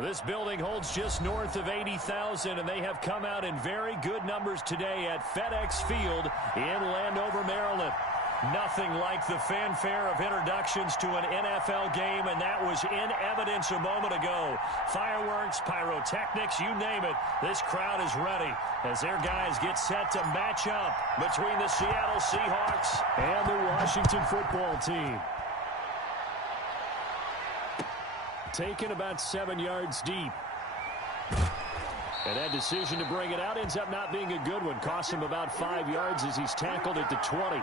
This building holds just north of 80,000, and they have come out in very good numbers today at FedEx Field in Landover, Maryland. Nothing like the fanfare of introductions to an NFL game, and that was in evidence a moment ago. Fireworks, pyrotechnics, you name it. This crowd is ready as their guys get set to match up between the Seattle Seahawks and the Washington football team. Taken about 7 yards deep. And that decision to bring it out ends up not being a good one. Costs him about 5 yards as he's tackled at the 20.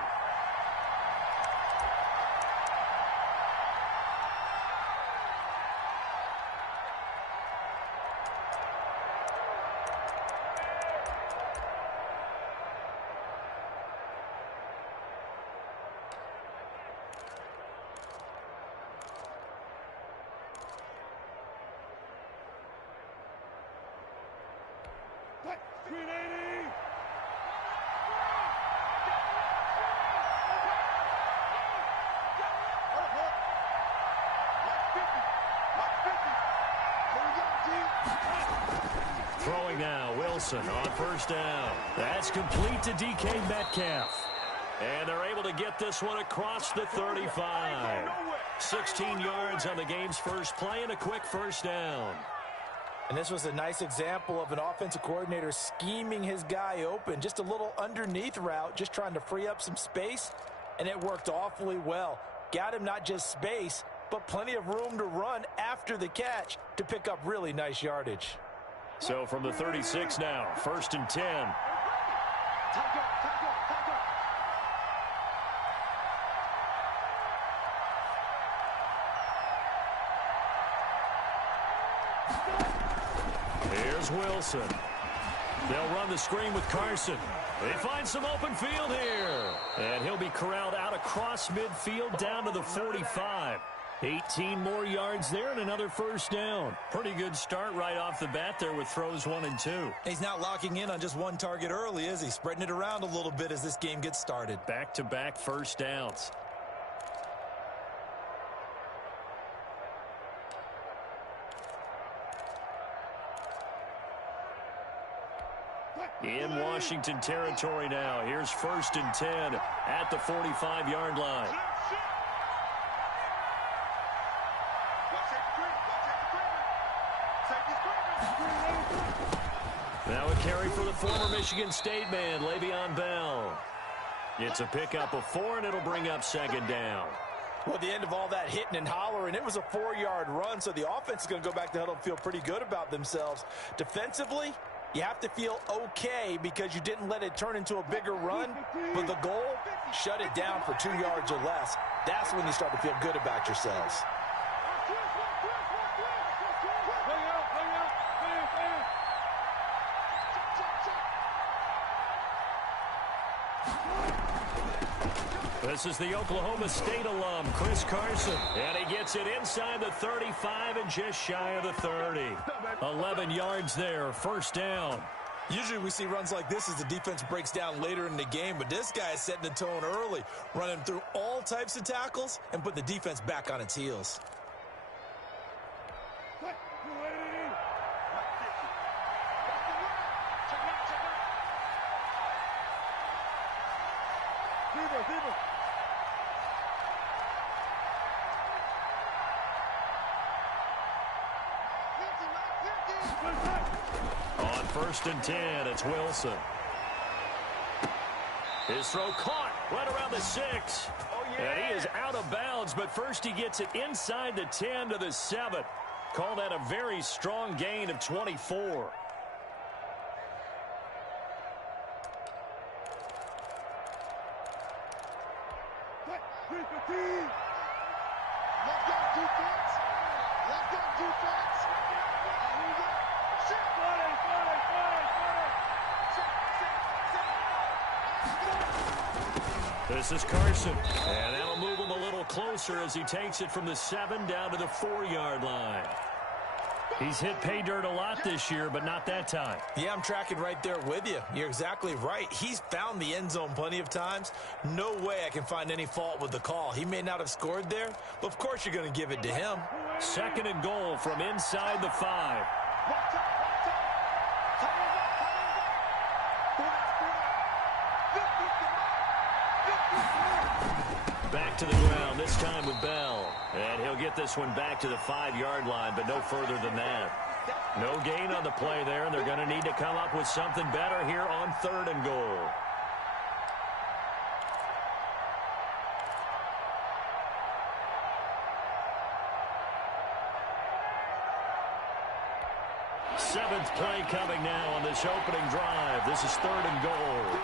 Throwing now, Wilson on first down. That's complete to DK Metcalf. And they're able to get this one across the 35. 16 yards on the game's first play and a quick first down. And this was a nice example of an offensive coordinator scheming his guy open. Just a little underneath route, just trying to free up some space, and it worked awfully well. Got him not just space, but plenty of room to run after the catch to pick up really nice yardage. So from the 36 now, 1st and 10. Here's Wilson. They'll run the screen with Carson. They find some open field here. And he'll be corralled out across midfield down to the 45. 18 more yards there and another first down. Pretty good start right off the bat there with throws 1 and 2. He's not locking in on just one target early, is he? Spreading it around a little bit as this game gets started. Back-to-back first downs. In Washington territory now. Here's 1st and 10 at the 45-yard line. Now a carry for the former Michigan State man, Le'Veon Bell. It's a pickup of 4, and it'll bring up 2nd down. Well, at the end of all that hitting and hollering, it was a 4-yard run, so the offense is going to go back to huddle and feel pretty good about themselves. Defensively, you have to feel okay because you didn't let it turn into a bigger run, but the goal, shut it down for 2 yards or less. That's when you start to feel good about yourselves. This is the Oklahoma State alum, Chris Carson. And he gets it inside the 35 and just shy of the 30. 11 yards there, 1st down. Usually we see runs like this as the defense breaks down later in the game, but this guy is setting the tone early, running through all types of tackles and put the defense back on its heels. On 1st and 10, it's Wilson. His throw caught right around the 6. And he is out of bounds, but first he gets it inside the 10 to the 7. Call that a very strong gain of 24. This is Carson, and that'll move him a little closer as he takes it from the 7 down to the 4-yard line. He's hit pay dirt a lot this year, but not that time. Yeah, I'm tracking right there with you. You're exactly right. He's found the end zone plenty of times. No way I can find any fault with the call. He may not have scored there, but of course you're going to give it to him. Second and goal from inside the 5. Back to the ground, this time with Bell. And he'll get this one back to the 5-yard line, but no further than that. No gain on the play there, and they're going to need to come up with something better here on 3rd and goal. Seventh play coming now on this opening drive. This is 3rd and goal.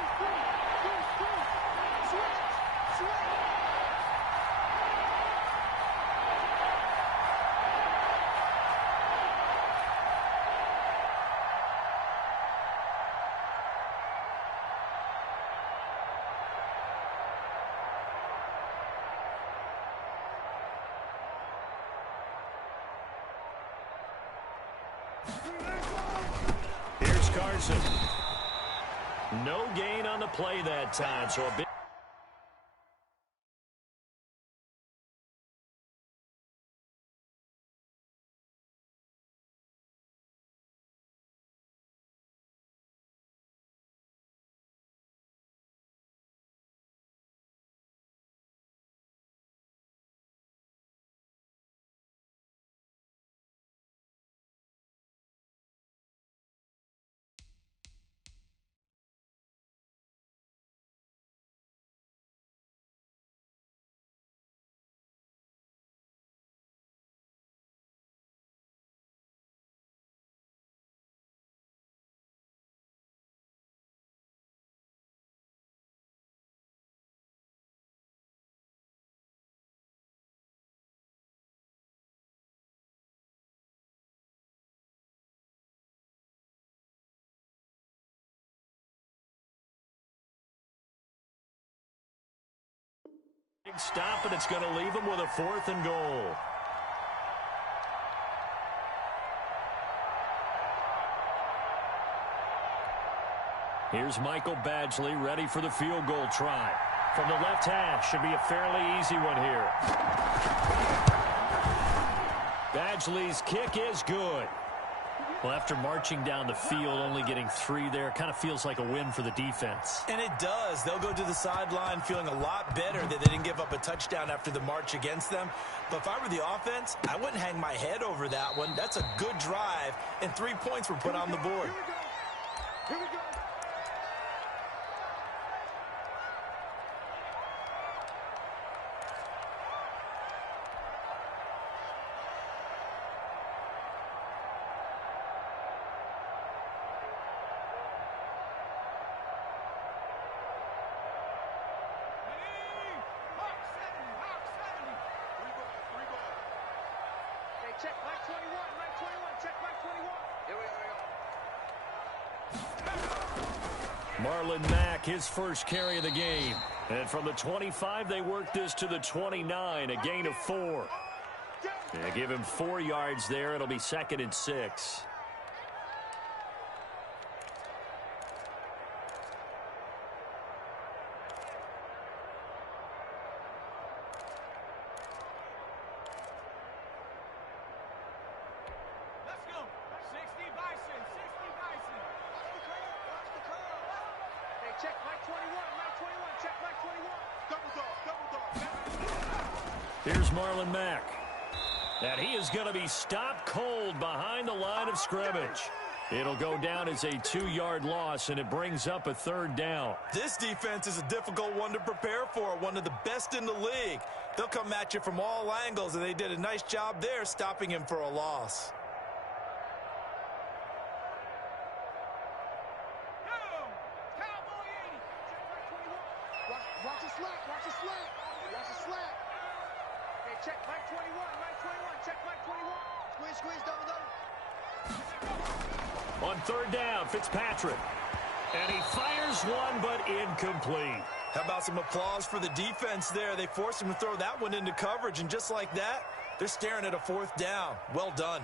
Here's Carson. No gain on the play that time, so a big... Big stop, and it's going to leave him with a 4th and goal. Here's Michael Badgley ready for the field goal try. From the left hash, should be a fairly easy one here. Badgley's kick is good. Well, after marching down the field, only getting 3 there, kind of feels like a win for the defense. And it does. They'll go to the sideline feeling a lot better that they didn't give up a touchdown after the march against them. But if I were the offense, I wouldn't hang my head over that one. That's a good drive, and 3 points were put on the board. Here we go. Check Mike 21, Mike 21, check Mike 21. Here we go. Marlon Mack, his first carry of the game. And from the 25, they work this to the 29, a gain of 4. They give him 4 yards there. It'll be 2nd and 6. Check Mike 21, Mike 21, check Mike 21. Double dog. Here's Marlon Mack. And he is going to be stopped cold behind the line of scrimmage. It'll go down as a 2-yard loss, and it brings up a 3rd down. This defense is a difficult one to prepare for, one of the best in the league. They'll come at you from all angles, and they did a nice job there stopping him for a loss. Watch the slap, watch the slap, watch the slap. Hey, check Mike 21, Mike 21, check Mike 21. Squeeze, double. On 3rd down, Fitzpatrick. And he fires one, but incomplete. How about some applause for the defense there? They forced him to throw that one into coverage, and just like that, they're staring at a 4th down. Well done.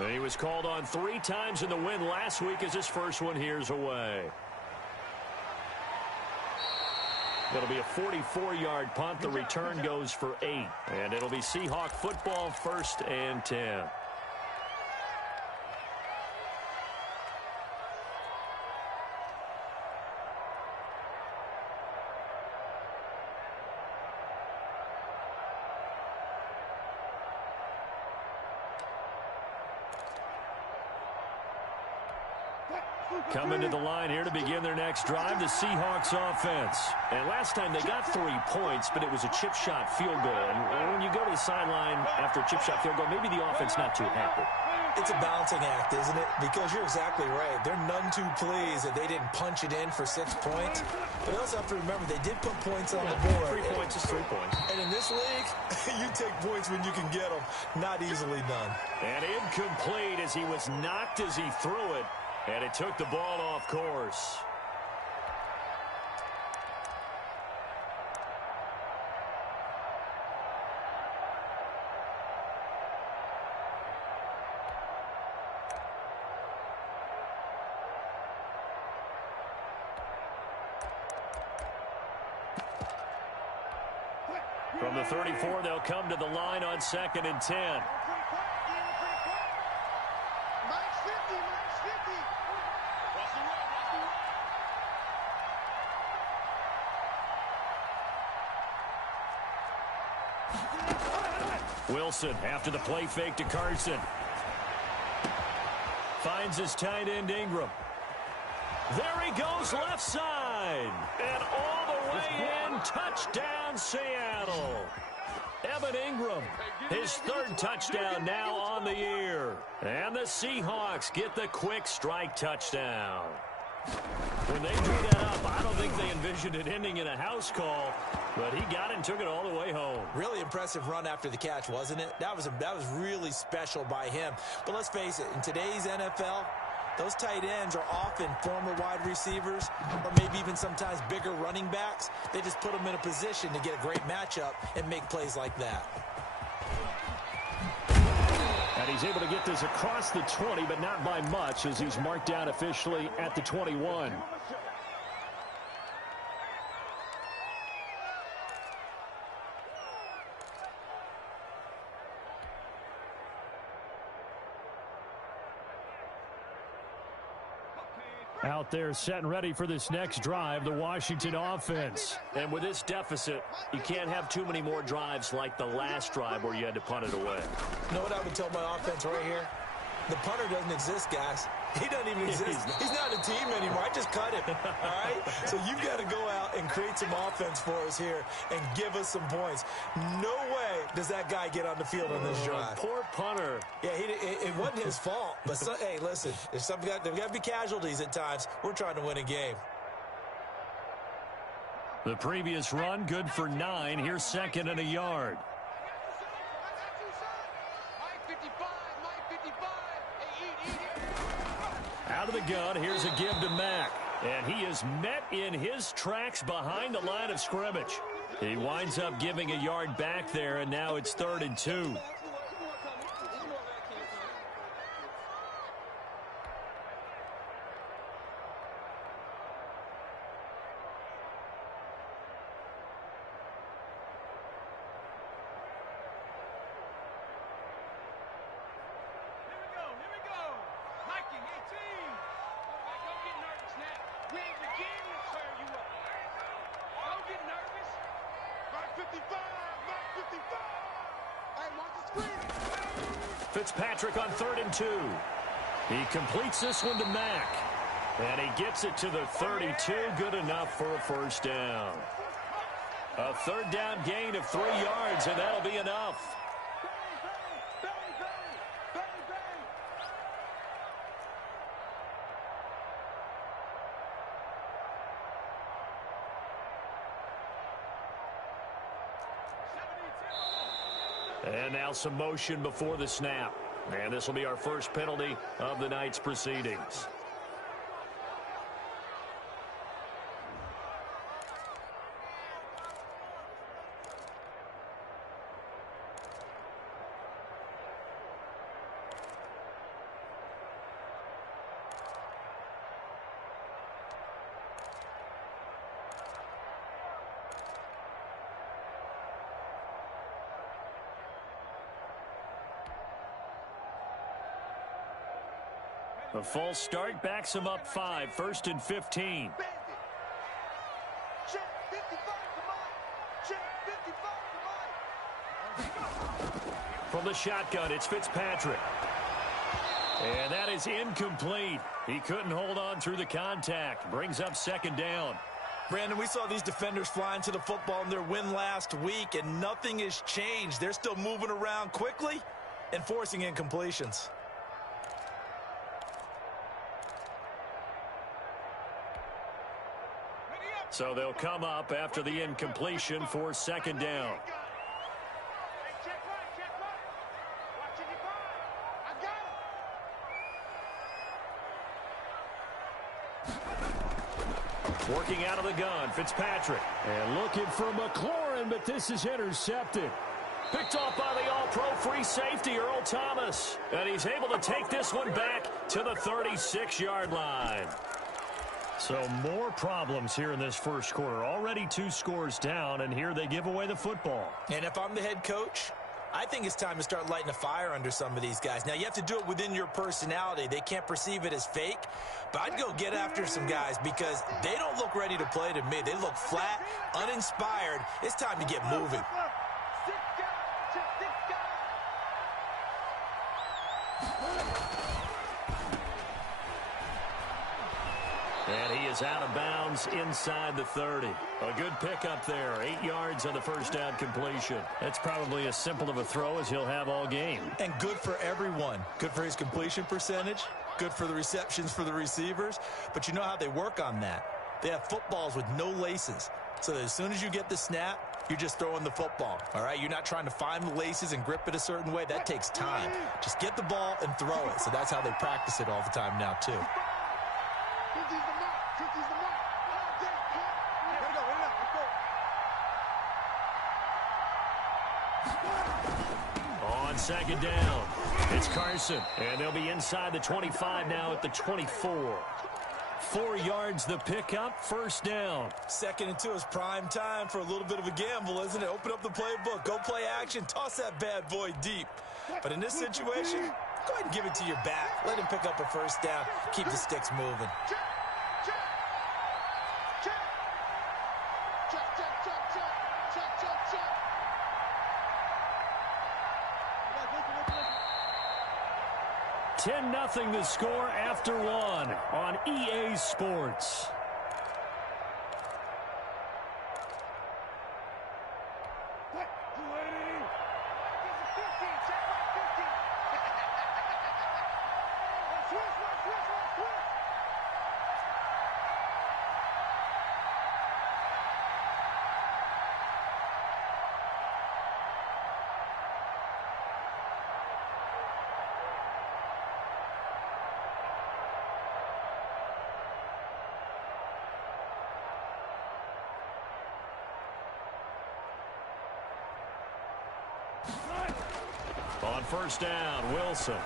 And he was called on 3 times in the win last week as his first one here's away. It'll be a 44-yard punt. The return goes for 8. And it'll be Seahawk football, 1st and 10. Coming to the line here to begin their next drive, the Seahawks offense. And last time they got 3 points, but it was a chip shot field goal. And when you go to the sideline after a chip shot field goal, maybe the offense not too happy. It's a balancing act, isn't it? Because you're exactly right. They're none too pleased that they didn't punch it in for 6 points. But you also have to remember they did put points on the board. 3 points is 3 points. And in this league, you take points when you can get them. Not easily done. And incomplete as he was knocked as he threw it. And it took the ball off course. From the 34, they'll come to the line on 2nd and 10. Wilson after the play fake to Carson. Finds his tight end Ingram. There he goes left side. And all the way in. Touchdown Seattle. Evan Ingram, his 3rd touchdown now on the year. And the Seahawks get the quick strike touchdown. When they drew that up, I don't think they envisioned it ending in a house call, but he got it and took it all the way home. Really impressive run after the catch, wasn't it? That was really special by him. But let's face it, in today's NFL, those tight ends are often former wide receivers or maybe even sometimes bigger running backs. They just put them in a position to get a great matchup and make plays like that. And he's able to get this across the 20, but not by much as he's marked down officially at the 21. Out there set and ready for this next drive, the Washington offense. And with this deficit, you can't have too many more drives like the last drive where you had to punt it away. You know what I would tell my offense right here? The punter doesn't exist, guys. He doesn't even exist. He's not a team anymore. I just cut him, all right? So you've got to go out and create some offense for us here and give us some points. No way does that guy get on the field on this drive. Poor punter. Yeah, it wasn't his fault. But, hey, listen, there's got to be casualties at times. We're trying to win a game. The previous run, good for 9. Here's 2nd and a yard. Out of the gun, here's a give to Mack. And he is met in his tracks behind the line of scrimmage. He winds up giving a yard back there, and now it's 3rd and 2. Fitzpatrick on 3rd and 2. He completes this one to Mack. And he gets it to the 32. Good enough for a 1st down. A 3rd down gain of 3 yards, and that'll be enough. And now some motion before the snap. And this will be our first penalty of the night's proceedings. A false start backs him up 5, 1st and 15. Check 55 for mine. Check 55 for mine. From the shotgun, it's Fitzpatrick. And that is incomplete. He couldn't hold on through the contact. Brings up 2nd down. Brandon, we saw these defenders flying to the football in their win last week, and nothing has changed. They're still moving around quickly and forcing incompletions. So they'll come up after the incompletion for 2nd down. Check mine. Watching your ball. I got him. Working out of the gun, Fitzpatrick. And looking for McLaurin, but this is intercepted. Picked off by the all-pro free safety, Earl Thomas. And he's able to take this one back to the 36-yard line. So more problems here in this first quarter. Already 2 scores down, and here they give away the football. And if I'm the head coach, I think it's time to start lighting a fire under some of these guys. Now, you have to do it within your personality. They can't perceive it as fake. But I'd go get after some guys because they don't look ready to play to me. They look flat, uninspired. It's time to get moving. And he is out of bounds inside the 30. A good pickup there. 8 yards on the first down completion. That's probably as simple of a throw as he'll have all game. And good for everyone. Good for his completion percentage. Good for the receptions for the receivers. But you know how they work on that. They have footballs with no laces. So that as soon as you get the snap, you're just throwing the football. All right? You're not trying to find the laces and grip it a certain way. That takes time. Just get the ball and throw it. So that's how they practice it all the time now, too. On 2nd down, it's Carson. And they'll be inside the 25 now at the 24. 4 yards the pickup, 1st down. 2nd and 2 is prime time for a little bit of a gamble, isn't it? Open up the playbook, go play action, toss that bad boy deep. But in this situation, go ahead and give it to your back. Let him pick up a 1st down, keep the sticks moving. Ten 10-0 the score after 1 on EA Sports. On 1st down, Wilson.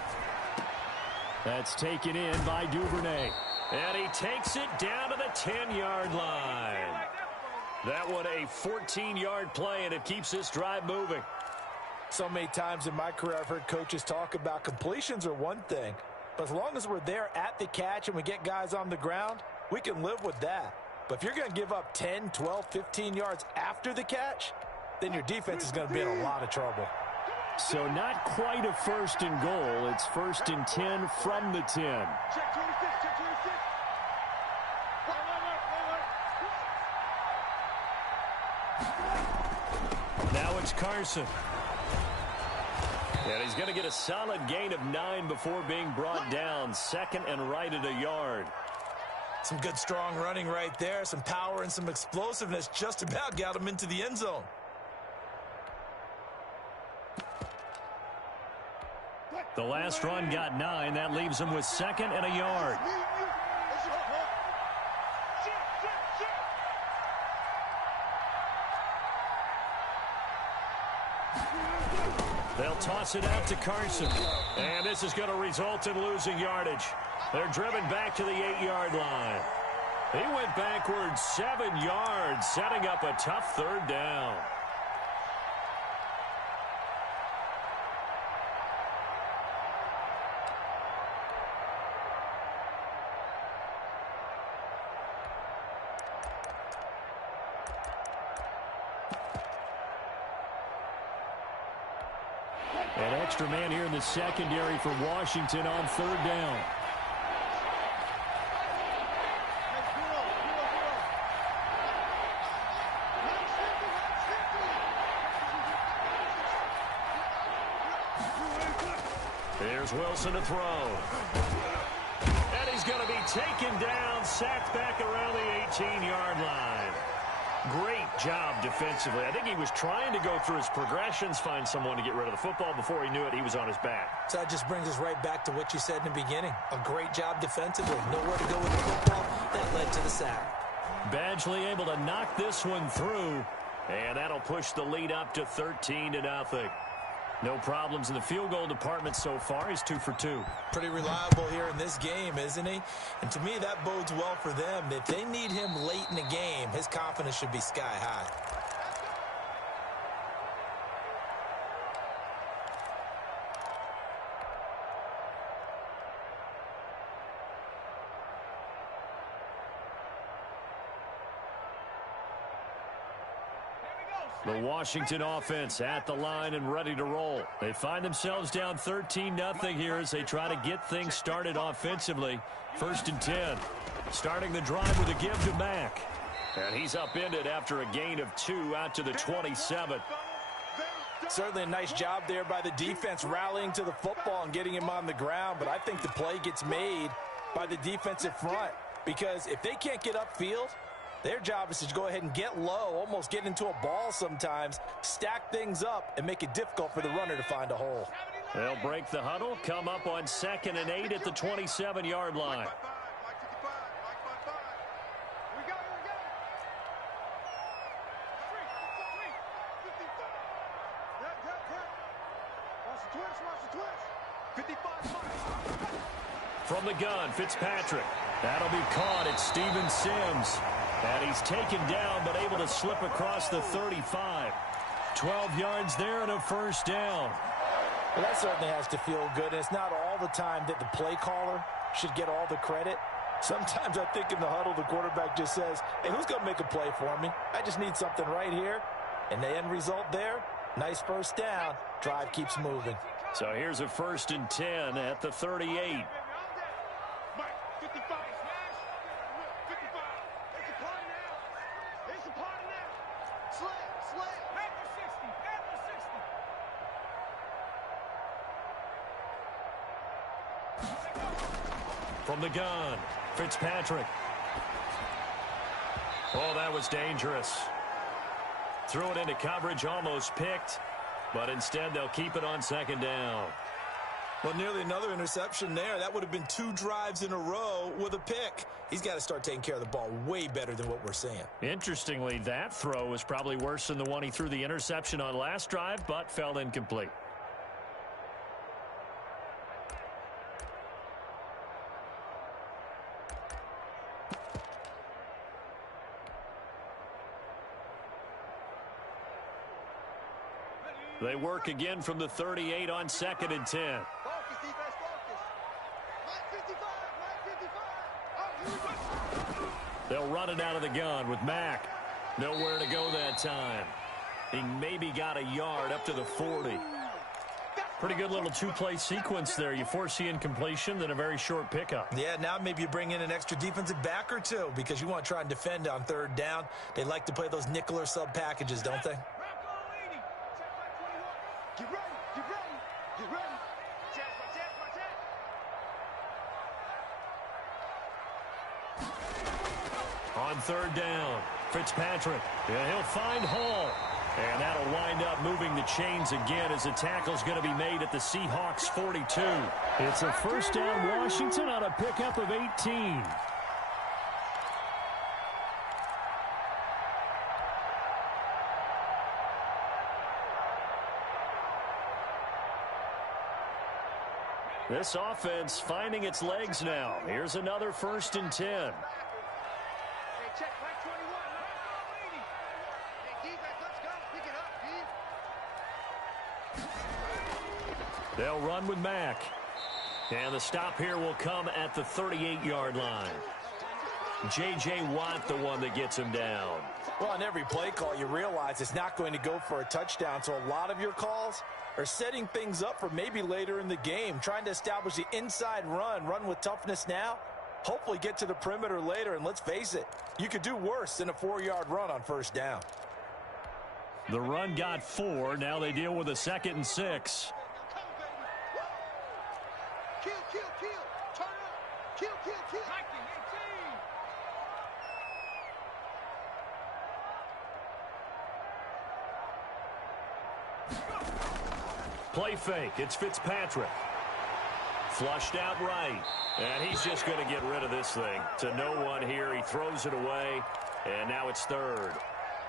That's taken in by Duvernay. And he takes it down to the 10-yard line. That one a 14-yard play, and it keeps this drive moving. So many times in my career I've heard coaches talk about completions are one thing. But as long as we're there at the catch and we get guys on the ground, we can live with that. But if you're going to give up 10, 12, 15 yards after the catch, then your defense is going to be in a lot of trouble. So not quite a 1st and goal. It's 1st and 10 from the 10. Check 26, check 26. Now it's Carson. And he's going to get a solid gain of 9 before being brought down. 2nd and right at a yard. Some good strong running right there. Some power and some explosiveness just about got him into the end zone. The last run got 9. That leaves him with 2nd and a yard. They'll toss it out to Carson. And this is going to result in losing yardage. They're driven back to the 8-yard line. He went backwards 7 yards, setting up a tough 3rd down. An extra man here in the secondary for Washington on third down. There's Wilson to throw. And he's going to be taken down, sacked back around the 18-yard line. Great job defensively. I think he was trying to go through his progressions, find someone to get rid of the football. Before he knew it, he was on his back. So that just brings us right back to what you said in the beginning. A great job defensively. Nowhere to go with the football. That led to the sack. Badgley able to knock this one through. And that'll push the lead up to 13-0. No problems in the field goal department so far. He's 2 for 2. Pretty reliable here in this game, isn't he? And to me, that bodes well for them. If they need him late in the game, his confidence should be sky high. The Washington offense at the line and ready to roll. They find themselves down 13-0 here as they try to get things started offensively. 1st and 10. Starting the drive with a give to Mack. And he's upended after a gain of 2 out to the 27. Certainly a nice job there by the defense rallying to the football and getting him on the ground. But I think the play gets made by the defensive front, because if they can't get upfield, their job is to go ahead and get low, almost get into a ball sometimes, stack things up, and make it difficult for the runner to find a hole. They'll break the huddle, come up on 2nd and 8 at the 27-yard line. From the gun, Fitzpatrick. That'll be caught at Steven Sims. And he's taken down, but able to slip across the 35. 12 yards there and a 1st down. Well, that certainly has to feel good. And it's not all the time that the play caller should get all the credit. Sometimes I think in the huddle, the quarterback just says, hey, who's going to make a play for me? I just need something right here. And the end result there, nice 1st down. Drive keeps moving. So here's a 1st and 10 at the 38. From the gun, Fitzpatrick. Oh, that was dangerous. Threw it into coverage, almost picked, but instead they'll keep it on 2nd down. Well, nearly another interception there. That would have been 2 drives in a row with a pick. He's got to start taking care of the ball way better than what we're seeing. Interestingly, that throw was probably worse than the one he threw the interception on last drive, but fell incomplete. They work again from the 38 on 2nd and 10. Focus, defense, focus. Line 55, line 55. They'll run it out of the gun with Mack. Nowhere to go that time. He maybe got a yard up to the 40. Pretty good little 2-play sequence there. You force the incompletion, then a very short pickup. Yeah, now maybe you bring in an extra defensive back or two because you want to try and defend on 3rd down. They like to play those nickel or sub packages, don't they? Get ready, get ready, get ready. Check, my check. On 3rd down, Fitzpatrick. Yeah, he'll find Hall. And that'll wind up moving the chains again as the tackle's going to be made at the Seahawks 42. It's a 1st down Washington on a pickup of 18. This offense finding its legs now. Here's another 1st and 10. Hey, check, Mike 21. Hey, defense, let's go. Pick it up, D. They'll run with Mack. And the stop here will come at the 38-yard line. J.J. Watt the one that gets him down. Well, on every play call, you realize it's not going to go for a touchdown, so a lot of your calls are setting things up for maybe later in the game, trying to establish the inside run with toughness now, hopefully get to the perimeter later, and let's face it, you could do worse than a 4-yard run on first down. The run got 4. Now they deal with a 2nd and 6. Kill, kill, kill. Turn up. Kill, kill, kill. 18. Play fake. It's Fitzpatrick. Flushed out right. And he's just going to get rid of this thing. To no one here. He throws it away. And now it's 3rd.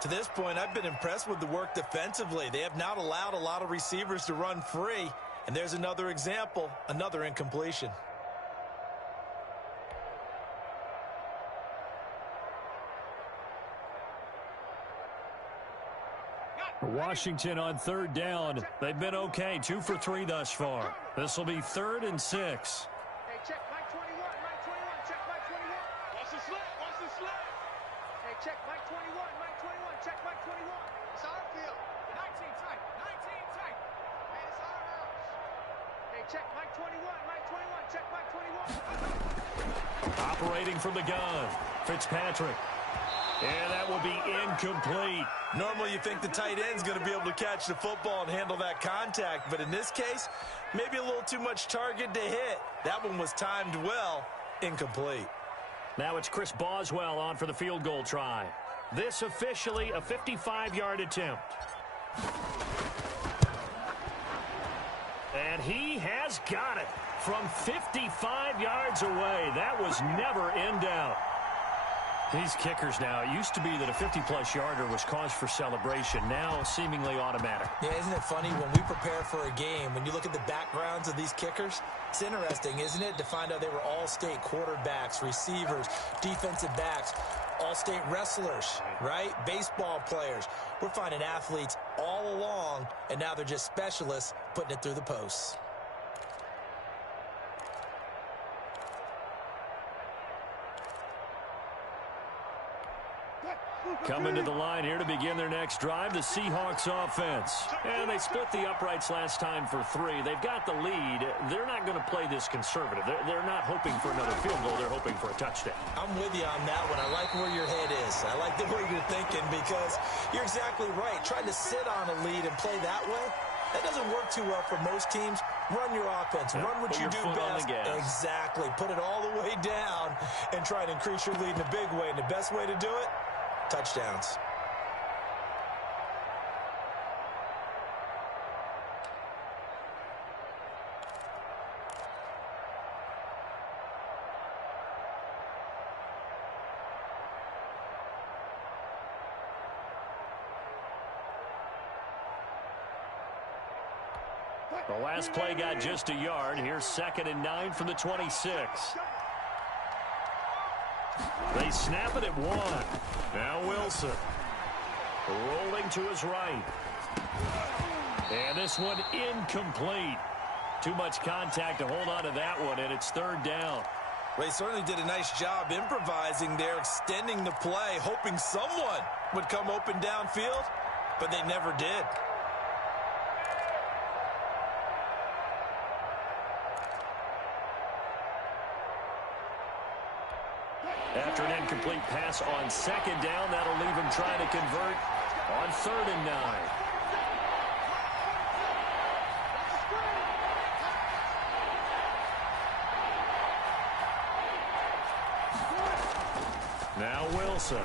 To this point, I've been impressed with the work defensively. They have not allowed a lot of receivers to run free. And there's another example, another incompletion. Washington on 3rd down. They've been okay. 2 for 3 thus far. This will be 3rd and 6. Hey, check Mike 21. Mike 21. Check Mike 21. Watch the slant. Watch the slant. Hey, check Mike 21. Mike 21. Check Mike 21. It's our field. 19 tight. 19 tight. Hey, it's our house. Hey, check Mike 21. Mike 21. Check Mike 21. Operating from the gun. Fitzpatrick. And that will be incomplete. Normally you think the tight end's going to be able to catch the football and handle that contact, but in this case, maybe a little too much target to hit. That one was timed well, incomplete. Now it's Chris Boswell on for the field goal try. This officially a 55-yard attempt. And he has got it from 55 yards away. That was never in doubt. These kickers now, it used to be that a 50-plus yarder was cause for celebration, now seemingly automatic. Yeah, isn't it funny when we prepare for a game, when you look at the backgrounds of these kickers, it's interesting, isn't it, to find out they were all-state quarterbacks, receivers, defensive backs, all-state wrestlers, right? Baseball players. We're finding athletes all along, and now they're just specialists putting it through the posts. Coming to the line here to begin their next drive, the Seahawks offense. And they split the uprights last time for 3. They've got the lead. They're not going to play this conservative. They're not hoping for another field goal. They're hoping for a touchdown. I'm with you on that one. I like where your head is. I like the way you're thinking because you're exactly right. Trying to sit on a lead and play that way, that doesn't work too well for most teams. Run your offense. Run what you do best. Exactly. Put it all the way down and try and increase your lead in a big way. And the best way to do it, touchdowns. The last play got just a yard. Here's 2nd and 9 from the 26. They snap it at 1. Now Wilson. Rolling to his right. And this one incomplete. Too much contact to hold on to that one, and it's 3rd down. Well, he certainly did a nice job improvising there, extending the play, hoping someone would come open downfield, but they never did. After an incomplete pass on 2nd down, that'll leave him trying to convert on 3rd and 9. Now Wilson.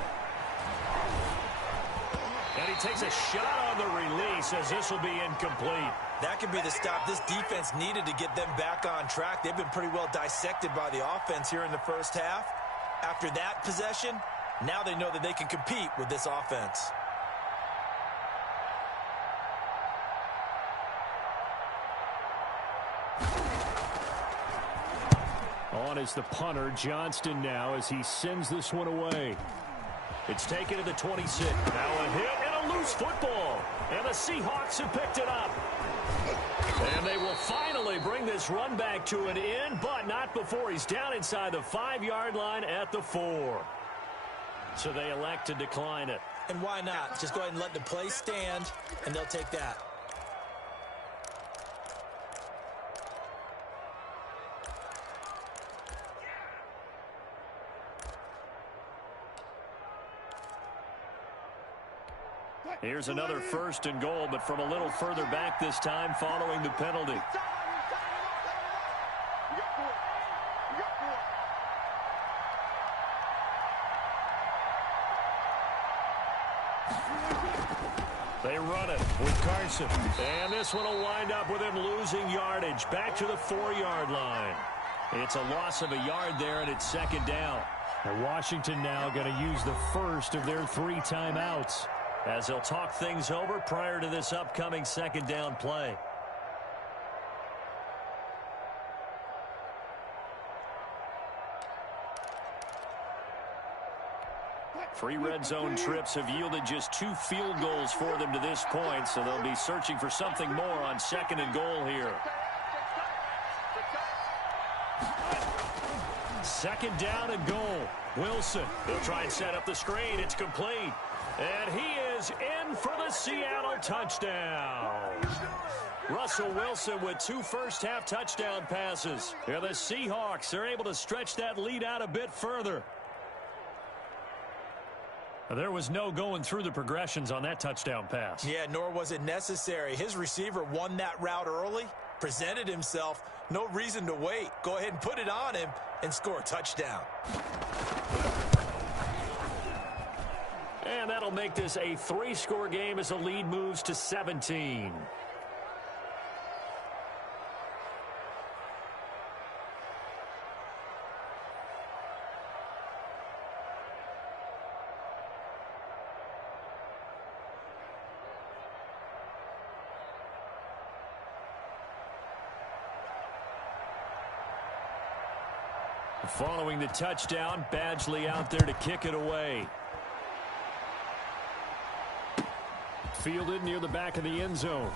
And he takes a shot on the release as this will be incomplete. That could be the stop this defense needed to get them back on track. They've been pretty well dissected by the offense here in the first half. After that possession, now they know that they can compete with this offense. On is the punter, Johnston now, as he sends this one away. It's taken to the 26. Now a hit and a loose football. And the Seahawks have picked it up. And they will finally bring this run back to an end, but not before he's down inside the 5-yard line at the 4. So they elect to decline it. And why not? Just go ahead and let the play stand, and they'll take that. Here's another 1st and goal, but from a little further back this time following the penalty. They run it with Carson. And this one will wind up with him losing yardage back to the 4-yard line. It's a loss of a yard there, and it's 2nd down. And Washington now going to use the first of their 3 timeouts as they'll talk things over prior to this upcoming 2nd down play. 3 red zone trips have yielded just 2 field goals for them to this point, so they'll be searching for something more on 2nd and goal here. 2nd down and goal. Wilson, he'll try and set up the screen. It's complete. And he is in for the Seattle touchdown. Russell Wilson with 2 first-half touchdown passes. And the Seahawks are able to stretch that lead out a bit further. There was no going through the progressions on that touchdown pass. Yeah, nor was it necessary. His receiver won that route early, presented himself. No reason to wait. Go ahead and put it on him and score a touchdown. And that'll make this a 3-score game as the lead moves to 17. Following the touchdown, Badgley out there to kick it away. Fielded near the back of the end zone.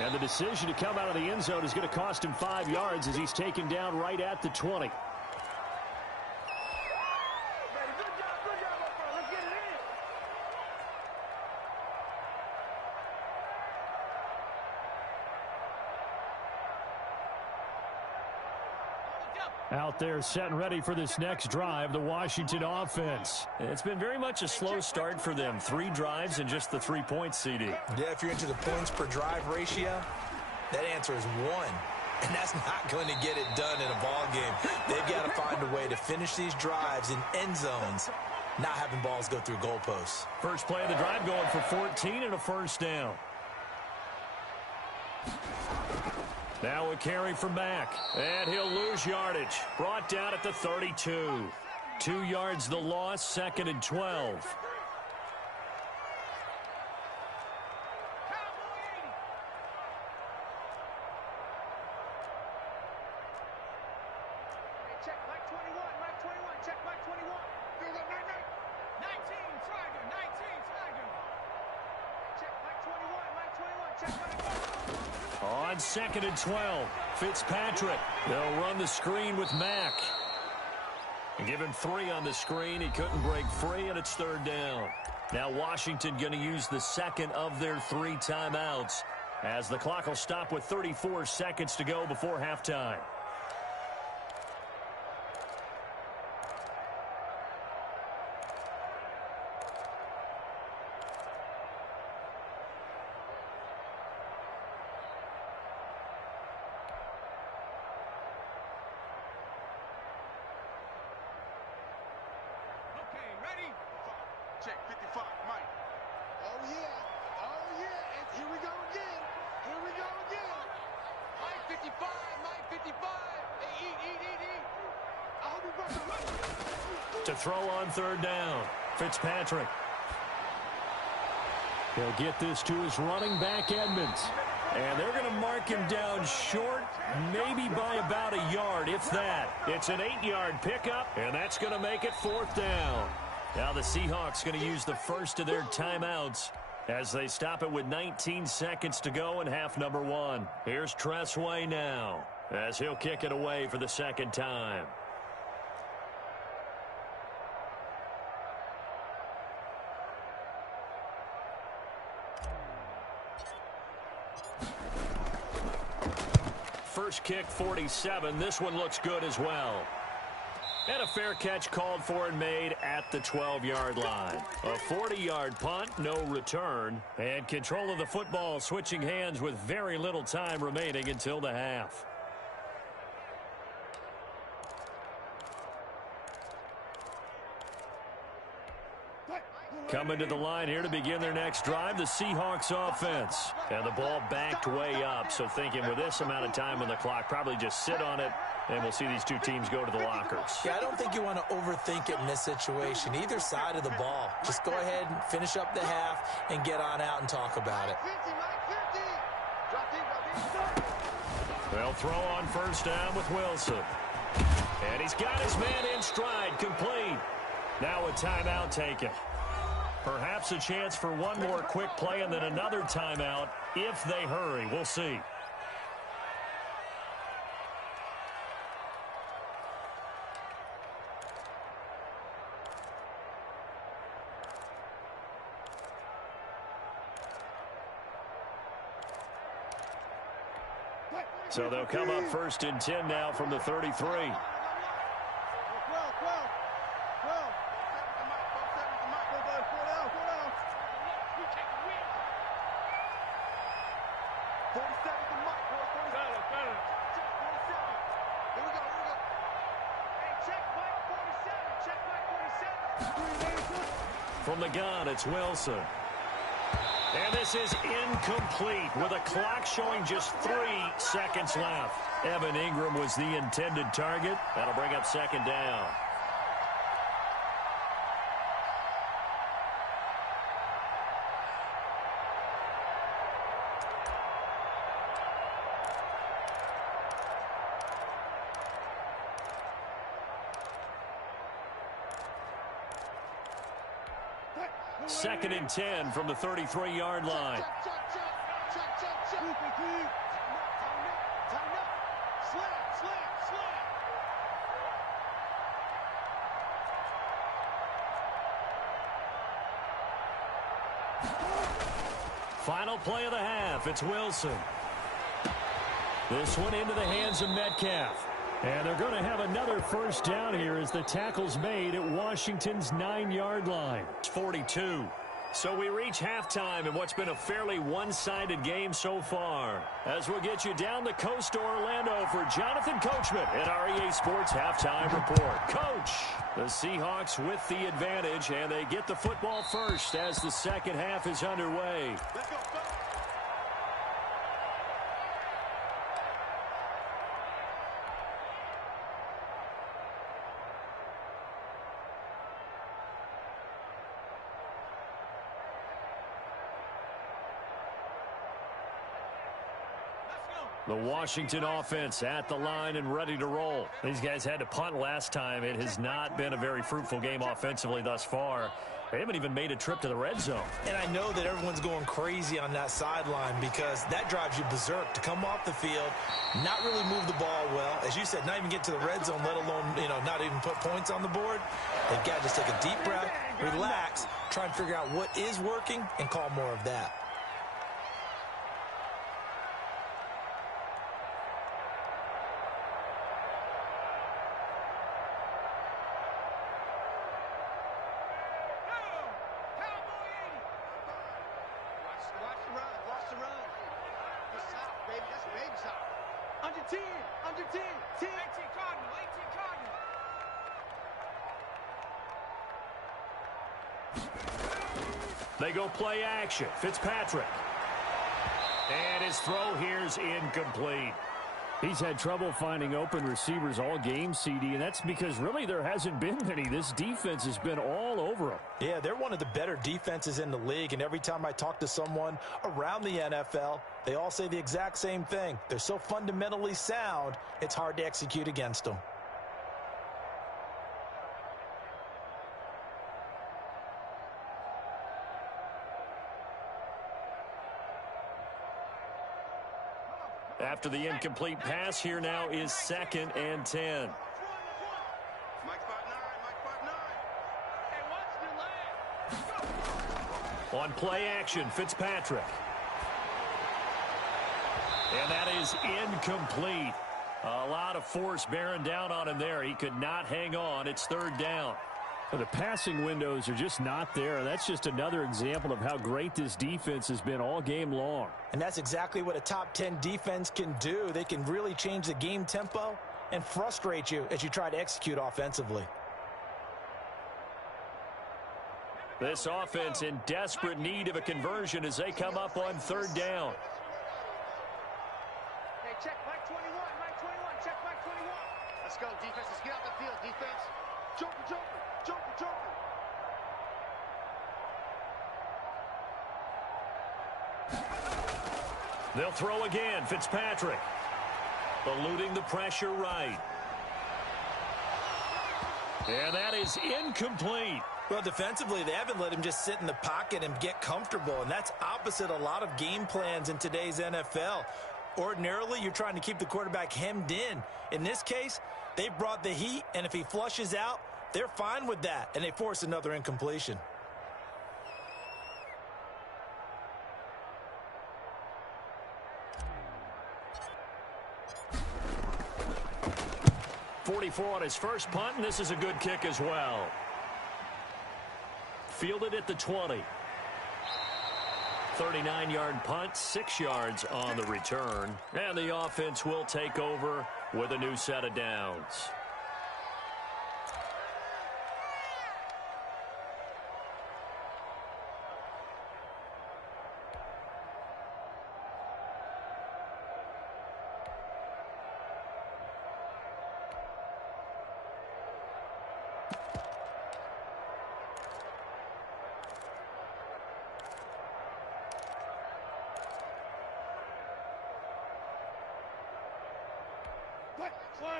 And the decision to come out of the end zone is going to cost him 5 yards as he's taken down right at the 20. Out there set and ready for this next drive, the Washington offense. It's been very much a slow start for them. 3 drives and just the 3 points, CD. Yeah, if you're into the points per drive ratio, that answer is 1. And that's not going to get it done in a ball game. They've got to find a way to finish these drives in end zones, not having balls go through goalposts. First play of the drive going for 14 and a 1st down. Now a carry from Mack, and he'll lose yardage. Brought down at the 32. 2 yards the loss, 2nd and 12. Check Mike 21, Mike 21, check Mike 21. Do the 19, Tiger, 19, Tiger. Check Mike 21, Mike 21, check Mike 21. On 2nd and 12, Fitzpatrick. They'll run the screen with Mack. And give him 3 on the screen. He couldn't break free, and it's 3rd down. Now Washington going to use the 2nd of their 3 timeouts as the clock will stop with 34 seconds to go before halftime. Check 55, Mike. Oh, yeah. Oh, yeah. And here we go again. Here we go again. Mike 55, Mike 55. Hey, eat. I hope you brought the lunch. To throw on 3rd down, Fitzpatrick. He'll get this to his running back, Edmonds. And they're going to mark him down short, maybe by about a yard, if that. It's an 8-yard pickup, and that's going to make it 4th down. Now the Seahawks going to use the first of their timeouts as they stop it with 19 seconds to go in half number one. Here's Tressway now as he'll kick it away for the second time. First kick, 47. This one looks good as well. And a fair catch called for and made at the 12-yard line. A 40-yard punt, no return. And control of the football switching hands with very little time remaining until the half. Coming to the line here to begin their next drive, the Seahawks offense. And the ball backed way up, so thinking with this amount of time on the clock, probably just sit on it, and we'll see these two teams go to the lockers. Yeah, I don't think you want to overthink it in this situation. Either side of the ball. Just go ahead and finish up the half and get on out and talk about it. They'll throw on first down with Wilson. And he's got his man in stride, complete. Now a timeout taken. Perhaps a chance for one more quick play and then another timeout if they hurry. We'll see. So they'll come up first and 10 now from the 33. From the gun, it's Wilson. And this is incomplete with a clock showing just 3 seconds left. Evan Ingram was the intended target. That'll bring up second down. Second and 10 from the 33-yard line. Final play of the half. It's Wilson. This one into the hands of Metcalf. And they're going to have another first down here as the tackle's made at Washington's 9-yard line. It's 42. So we reach halftime in what's been a fairly one-sided game so far. As we'll get you down the coast to Orlando for Jonathan Coachman at our EA Sports Halftime Report. Coach, the Seahawks with the advantage, and they get the football first as the second half is underway. Let's go. The Washington offense at the line and ready to roll. These guys had to punt last time. It has not been a very fruitful game offensively thus far. They haven't even made a trip to the red zone. And I know that everyone's going crazy on that sideline because that drives you berserk to come off the field, not really move the ball well. As you said, not even get to the red zone, let alone, not even put points on the board. They've got to just take a deep breath, relax, try and figure out what is working and call more of that. They go play action. Fitzpatrick. And his throw here's incomplete. He's had trouble finding open receivers all game, CD, and that's because really there hasn't been many. This defense has been all over them. Yeah, they're one of the better defenses in the league, and every time I talk to someone around the NFL, they all say the exact same thing. They're so fundamentally sound, it's hard to execute against them. After the incomplete pass, here now is 2nd and 10. On play action, Fitzpatrick. And that is incomplete. A lot of force bearing down on him there. He could not hang on. It's 3rd down. Well, the passing windows are just not there. That's just another example of how great this defense has been all game long. And that's exactly what a top 10 defense can do. They can really change the game tempo and frustrate you as you try to execute offensively. This offense in desperate need of a conversion as they come up on 3rd down. Hey, check Mike 21, Mike 21, check Mike 21. Let's go, defense. Let's get out the field, defense. Joker, joker, joker, joker. They'll throw again. Fitzpatrick eluding the pressure right. And that is incomplete. Well, defensively, they haven't let him just sit in the pocket and get comfortable, and that's opposite a lot of game plans in today's NFL. Ordinarily, you're trying to keep the quarterback hemmed in. In this case, they brought the heat, and if he flushes out, they're fine with that, and they force another incompletion. .44 on his first punt, and this is a good kick as well. Fielded at the 20. 39-yard punt, 6 yards on the return. And the offense will take over with a new set of downs.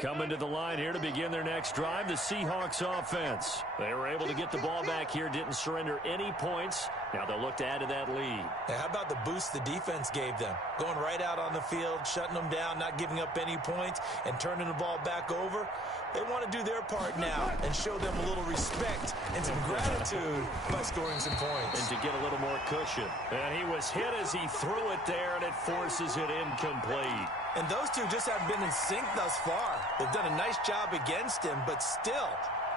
Coming to the line here to begin their next drive, the Seahawks offense. They were able to get the ball back here, didn't surrender any points. Now they'll look to add to that lead. Now, how about the boost the defense gave them? Going right out on the field, shutting them down, not giving up any points, and turning the ball back over. They want to do their part now and show them a little respect and some gratitude by scoring some points. And to get a little more cushion. And he was hit as he threw it there, and it forces it incomplete. And those two just haven't been in sync thus far. They've done a nice job against him, but still,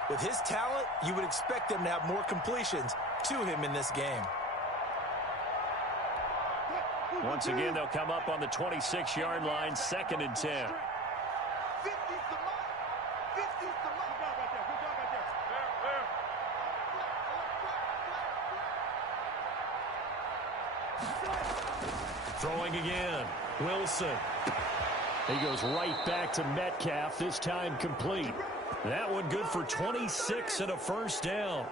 with his talent, you would expect them to have more completions to him in this game. Once again, they'll come up on the 26-yard line, 2nd and 10. Throwing again. Wilson. He goes right back to Metcalf, this time complete. That one good for 26 and a first down.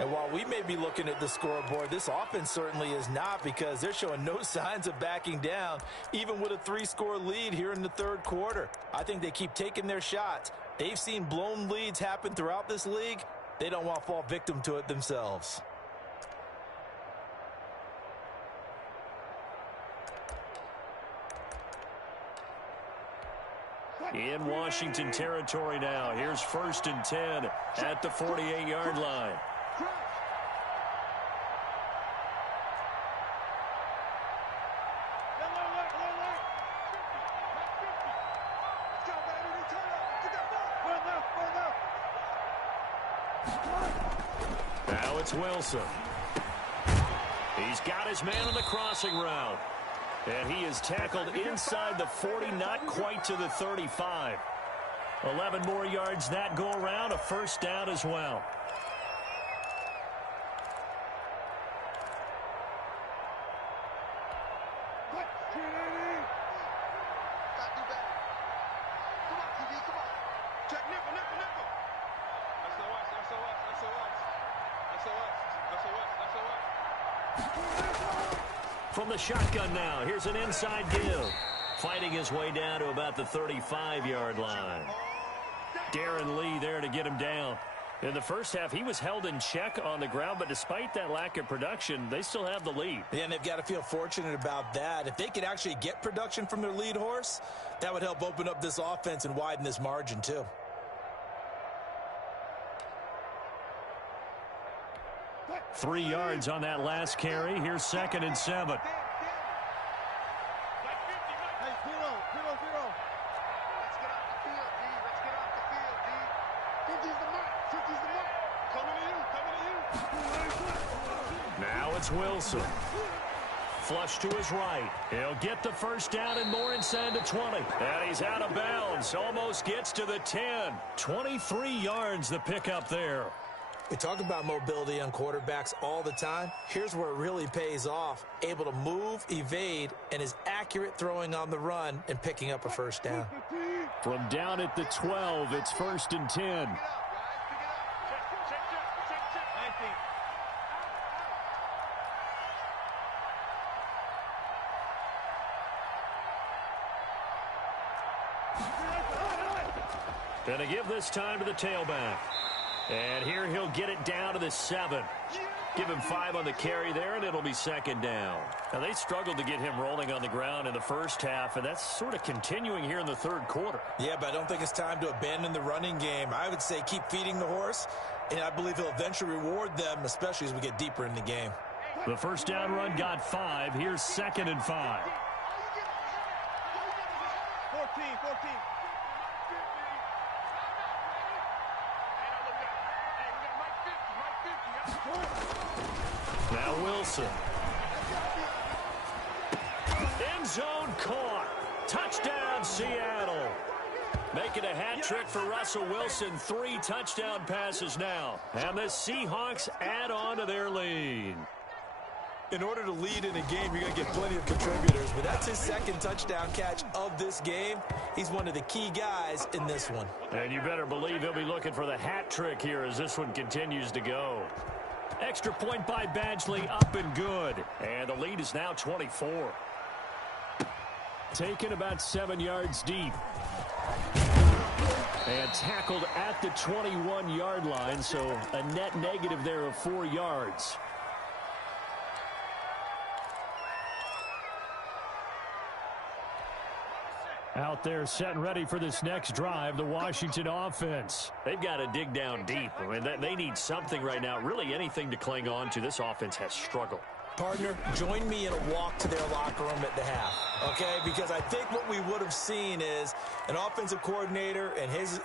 And while we may be looking at the scoreboard, this offense certainly is not, because they're showing no signs of backing down, even with a 3-score lead here in the 3rd quarter. I think they keep taking their shots. They've seen blown leads happen throughout this league. They don't want to fall victim to it themselves. In Washington territory now. Here's 1st and 10 at the 48-yard line. Now it's Wilson. He's got his man on the crossing route. And he is tackled inside the 40, not quite to the 35. 11 more yards that go around, a first down as well. From the shotgun now, here's an inside give. Fighting his way down to about the 35-yard line. Darren Lee there to get him down. In the first half, he was held in check on the ground, but despite that lack of production, they still have the lead. Yeah, and they've got to feel fortunate about that. If they could actually get production from their lead horse, that would help open up this offense and widen this margin too. Three yards on that last carry. Here's 2nd and 7. Now it's Wilson. Flush to his right. He'll get the first down and more inside the 20. And he's out of bounds. Almost gets to the 10. 23 yards the pickup there. We talk about mobility on quarterbacks all the time. Here's where it really pays off. Able to move, evade, and is accurate throwing on the run and picking up a first down. From down at the 12, it's 1st and 10. Going to give this time to the tailback. And here he'll get it down to the 7. Give him 5 on the carry there, and it'll be 2nd down. Now, they struggled to get him rolling on the ground in the first half, and that's sort of continuing here in the 3rd quarter. Yeah, but I don't think it's time to abandon the running game. I would say keep feeding the horse, and I believe he'll eventually reward them, especially as we get deeper in the game. The first down run got 5. Here's 2nd and 5. 14. Now Wilson. End zone caught. Touchdown, Seattle. Making a hat trick for Russell Wilson. 3 touchdown passes now. And the Seahawks add on to their lead. In order to lead in a game, you're going to get plenty of contributors, but that's his 2nd touchdown catch of this game. He's one of the key guys in this one. And you better believe he'll be looking for the hat trick here as this one continues to go. Extra point by Badgley, up and good. And the lead is now 24. Taken about 7 yards deep. And tackled at the 21-yard line, so a net negative there of 4 yards. Out there set and ready for this next drive, the Washington offense. They've got to dig down deep. I mean, they need something right now, really anything to cling on to. This offense has struggled. Partner, join me in a walk to their locker room at the half, okay? Because I think what we would have seen is an offensive coordinator and his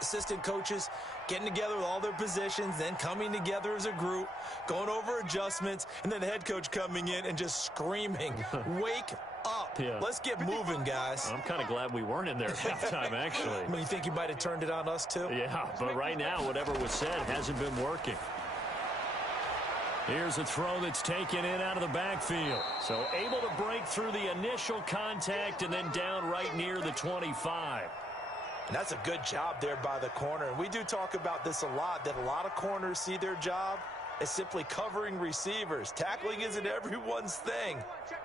assistant coaches getting together with all their positions, then coming together as a group, going over adjustments, and then the head coach coming in and just screaming, wake up. Yeah. Let's get moving, guys. I'm kind of glad we weren't in there at halftime, actually. I mean, you think you might have turned it on us, too? Yeah, but right now, whatever was said hasn't been working. Here's a throw that's taken in out of the backfield. So able to break through the initial contact and then down right near the 25. And that's a good job there by the corner. And we do talk about this a lot, that a lot of corners see their job as simply covering receivers. Tackling isn't everyone's thing.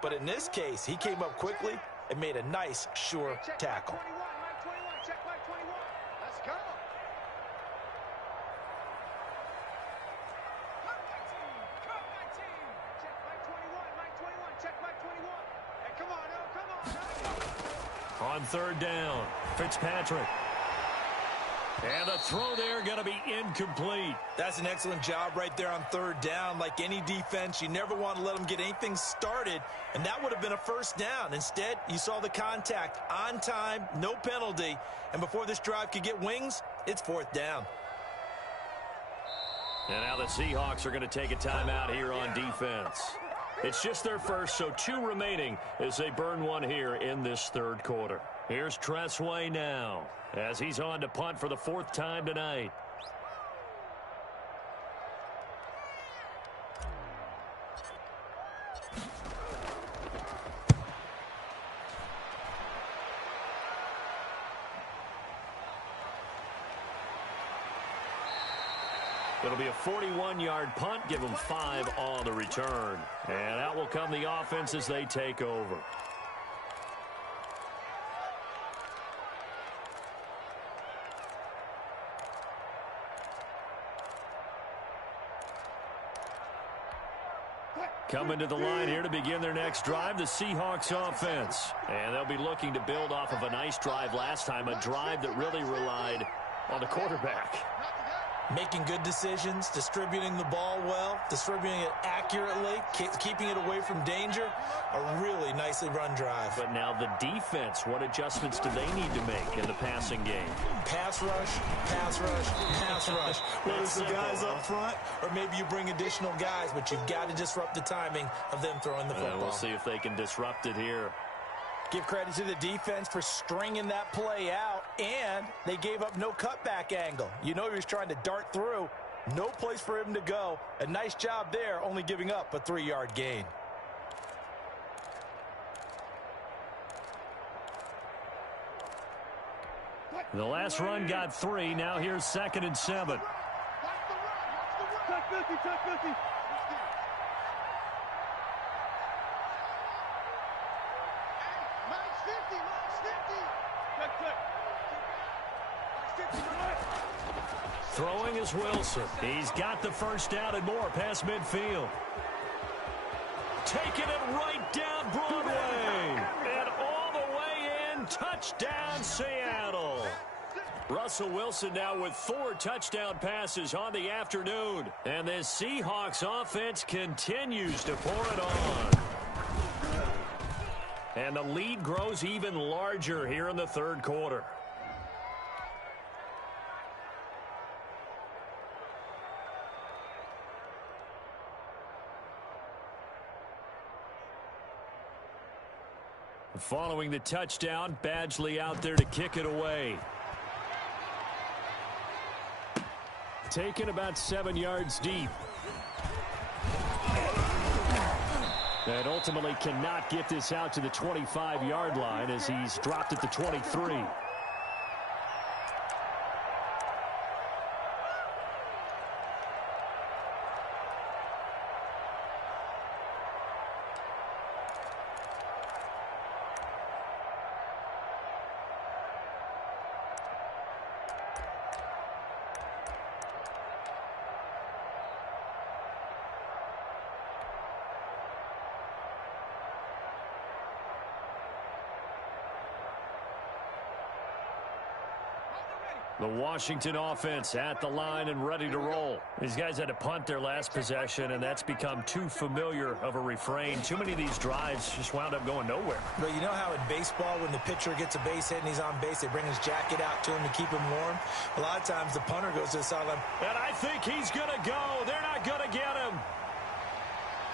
But in this case, he came up quickly and made a nice, sure tackle. Check my 21. Let's go. On 3rd down, Fitzpatrick. And the throw there going to be incomplete. That's an excellent job right there on 3rd down. Like any defense, you never want to let them get anything started, and that would have been a first down. Instead, you saw the contact on time, no penalty, and before this drive could get wings, it's 4th down. And now the Seahawks are going to take a timeout here on defense. It's just their first, so 2 remaining as they burn one here in this 3rd quarter. Here's Tressway now as he's on to punt for the 4th time tonight. It'll be a 41-yard punt. Give them 5 on the return. And out will come the offense as they take over. Coming to the line here to begin their next drive, the Seahawks offense. And they'll be looking to build off of a nice drive last time, a drive that really relied on the quarterback. Making good decisions, distributing the ball well, distributing it accurately, keeping it away from danger. A really nicely run drive. But now the defense, what adjustments do they need to make in the passing game? Pass rush, pass rush, pass rush. Whether it's the guys up front or maybe you bring additional guys, but you've got to disrupt the timing of them throwing the football. We'll see if they can disrupt it here. Give credit to the defense for stringing that play out, and they gave up no cutback angle. You know he was trying to dart through. No place for him to go. A nice job there, only giving up a 3-yard gain. The last run got 3. Now here's 2nd and 7. Throwing is Wilson. He's got the first down and more past midfield. Taking it right down Broadway. And all the way in. Touchdown, Seattle. Russell Wilson now with 4 touchdown passes on the afternoon. And this Seahawks offense continues to pour it on. And the lead grows even larger here in the 3rd quarter. Following the touchdown, Badgley out there to kick it away. Taken about 7 yards deep. And ultimately cannot get this out to the 25-yard line as he's dropped at the 23. The Washington offense at the line and ready to roll. These guys had to punt their last possession, and that's become too familiar of a refrain. Too many of these drives just wound up going nowhere. But you know how in baseball, when the pitcher gets a base hit and he's on base, they bring his jacket out to him to keep him warm? A lot of times the punter goes to the sideline. And I think he's going to go. They're not going to get him.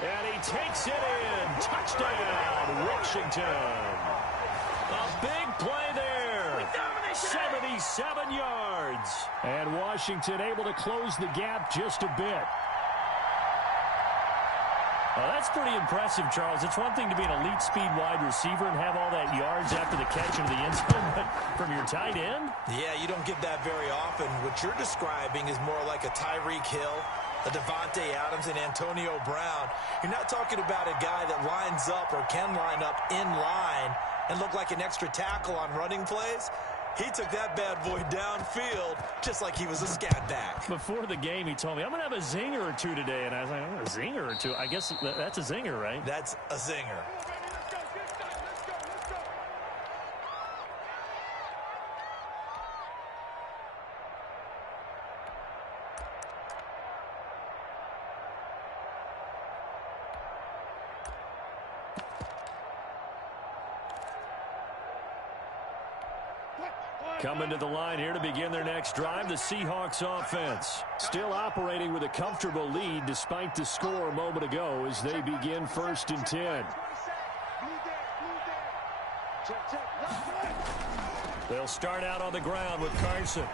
And he takes it in. Touchdown, Washington. A big play there. 77 yards. And Washington able to close the gap just a bit. Well, that's pretty impressive, Charles. It's one thing to be an elite speed wide receiver and have all that yards after the catch into the end zone, but from your tight end? Yeah, you don't get that very often. What you're describing is more like a Tyreek Hill, a Devontae Adams, and Antonio Brown. You're not talking about a guy that lines up or can line up in line and look like an extra tackle on running plays. He took that bad boy downfield just like he was a scat back. Before the game, he told me, I'm going to have a zinger or two today. And I was like, oh, a zinger or two? I guess that's a zinger, right? That's a zinger. Coming to the line here to begin their next drive, the Seahawks offense. Still operating with a comfortable lead despite the score a moment ago as they begin 1st and 10. They'll start out on the ground with Carson.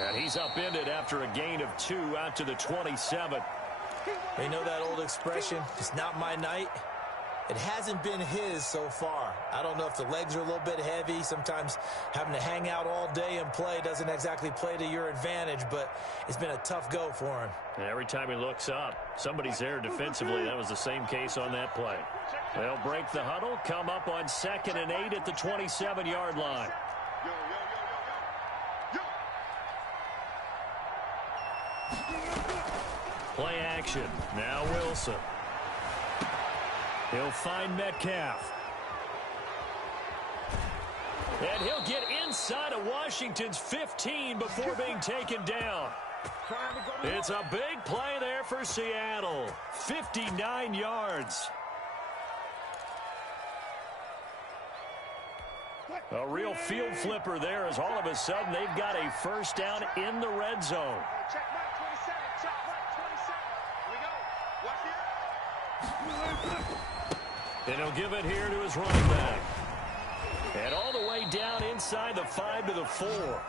And he's upended after a gain of 2 out to the 27. You know that old expression, it's not my night? It hasn't been his so far. I don't know if the legs are a little bit heavy. Sometimes having to hang out all day and play doesn't exactly play to your advantage, but it's been a tough go for him. And every time he looks up, somebody's there defensively. That was the same case on that play. They'll break the huddle, come up on 2nd and 8 at the 27-yard line. Play action. Now Wilson. He'll find Metcalf. And he'll get inside of Washington's 15 before being taken down. It's a big play there for Seattle. 59 yards. A real field flipper there as all of a sudden they've got a first down in the red zone. Check mark 27. Check mark 27. Here we go. Watch here. And he'll give it here to his running back. And all the way down inside the 5 to the 4.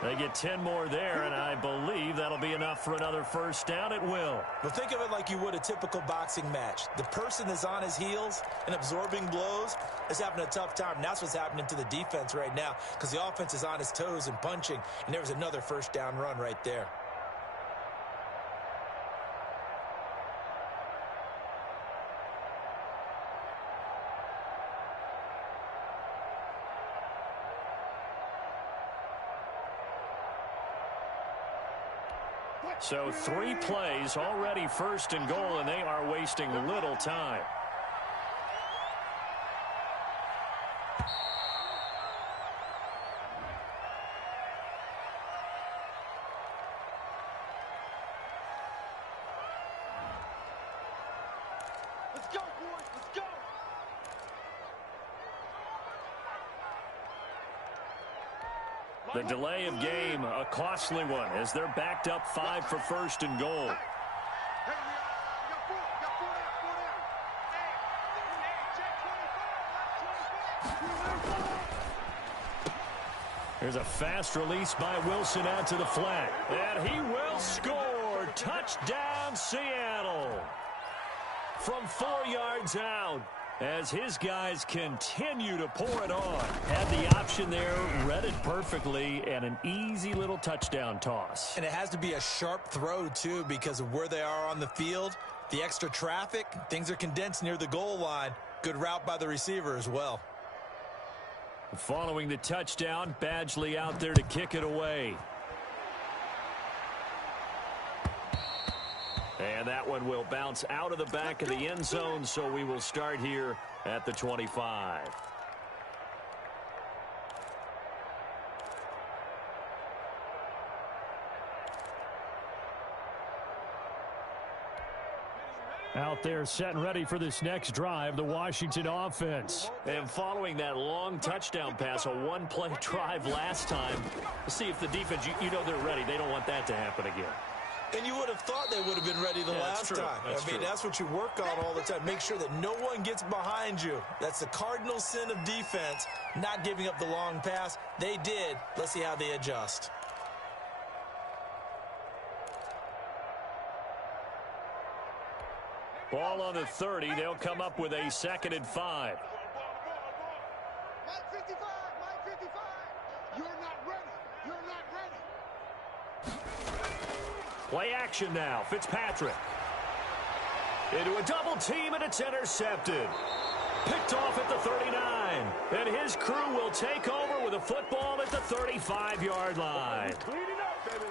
They get 10 more there, and I believe that'll be enough for another first down. It will. Well, think of it like you would a typical boxing match. The person that's on his heels and absorbing blows is having a tough time. And that's what's happening to the defense right now because the offense is on his toes and punching, and there was another first down run right there. So 3 plays already first and goal, and they are wasting little time. Let's go, boys. Let's go. The delay of game, a costly one, as they're backed up 5 for first and goal. Hey, we got 4. Got 4 down. Hey, check 25. Here's a fast release by Wilson out to the flat. And he will score. Touchdown, Seattle. From 4 yards out, as his guys continue to pour it on. Had the option there, read it perfectly, and an easy little touchdown toss. And it has to be a sharp throw, too, because of where they are on the field. The extra traffic, things are condensed near the goal line. Good route by the receiver as well. Following the touchdown, Badgley out there to kick it away. And that one will bounce out of the back of the end zone, so we will start here at the 25. Out there set and ready for this next drive, the Washington offense. And following that long touchdown pass, a one-play drive last time, see if the defense, you know they're ready. They don't want that to happen again. And you would have thought they would have been ready the last time. I mean, that's what you work on all the time. Make sure that no one gets behind you. That's the cardinal sin of defense, not giving up the long pass. They did. Let's see how they adjust. Ball on the 30. They'll come up with a 2nd and 5. Mike 55. Mike 55. You're not ready. You're not ready. Play action now. Fitzpatrick. Into a double team, and it's intercepted. Picked off at the 39. And his crew will take over with a football at the 35-yard line. Clean it up, baby.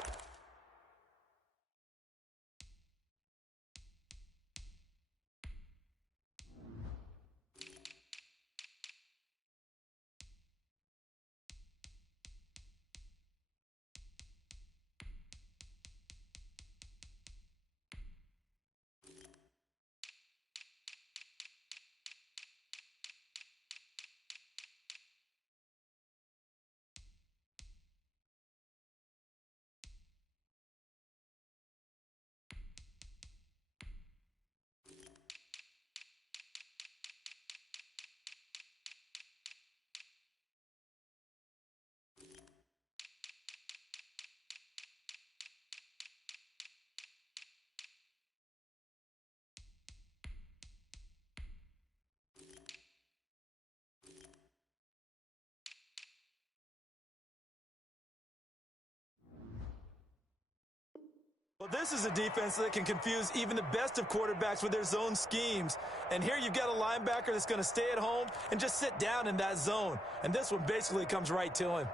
Well, this is a defense that can confuse even the best of quarterbacks with their zone schemes. And here you've got a linebacker that's going to stay at home and just sit down in that zone. And this one basically comes right to him.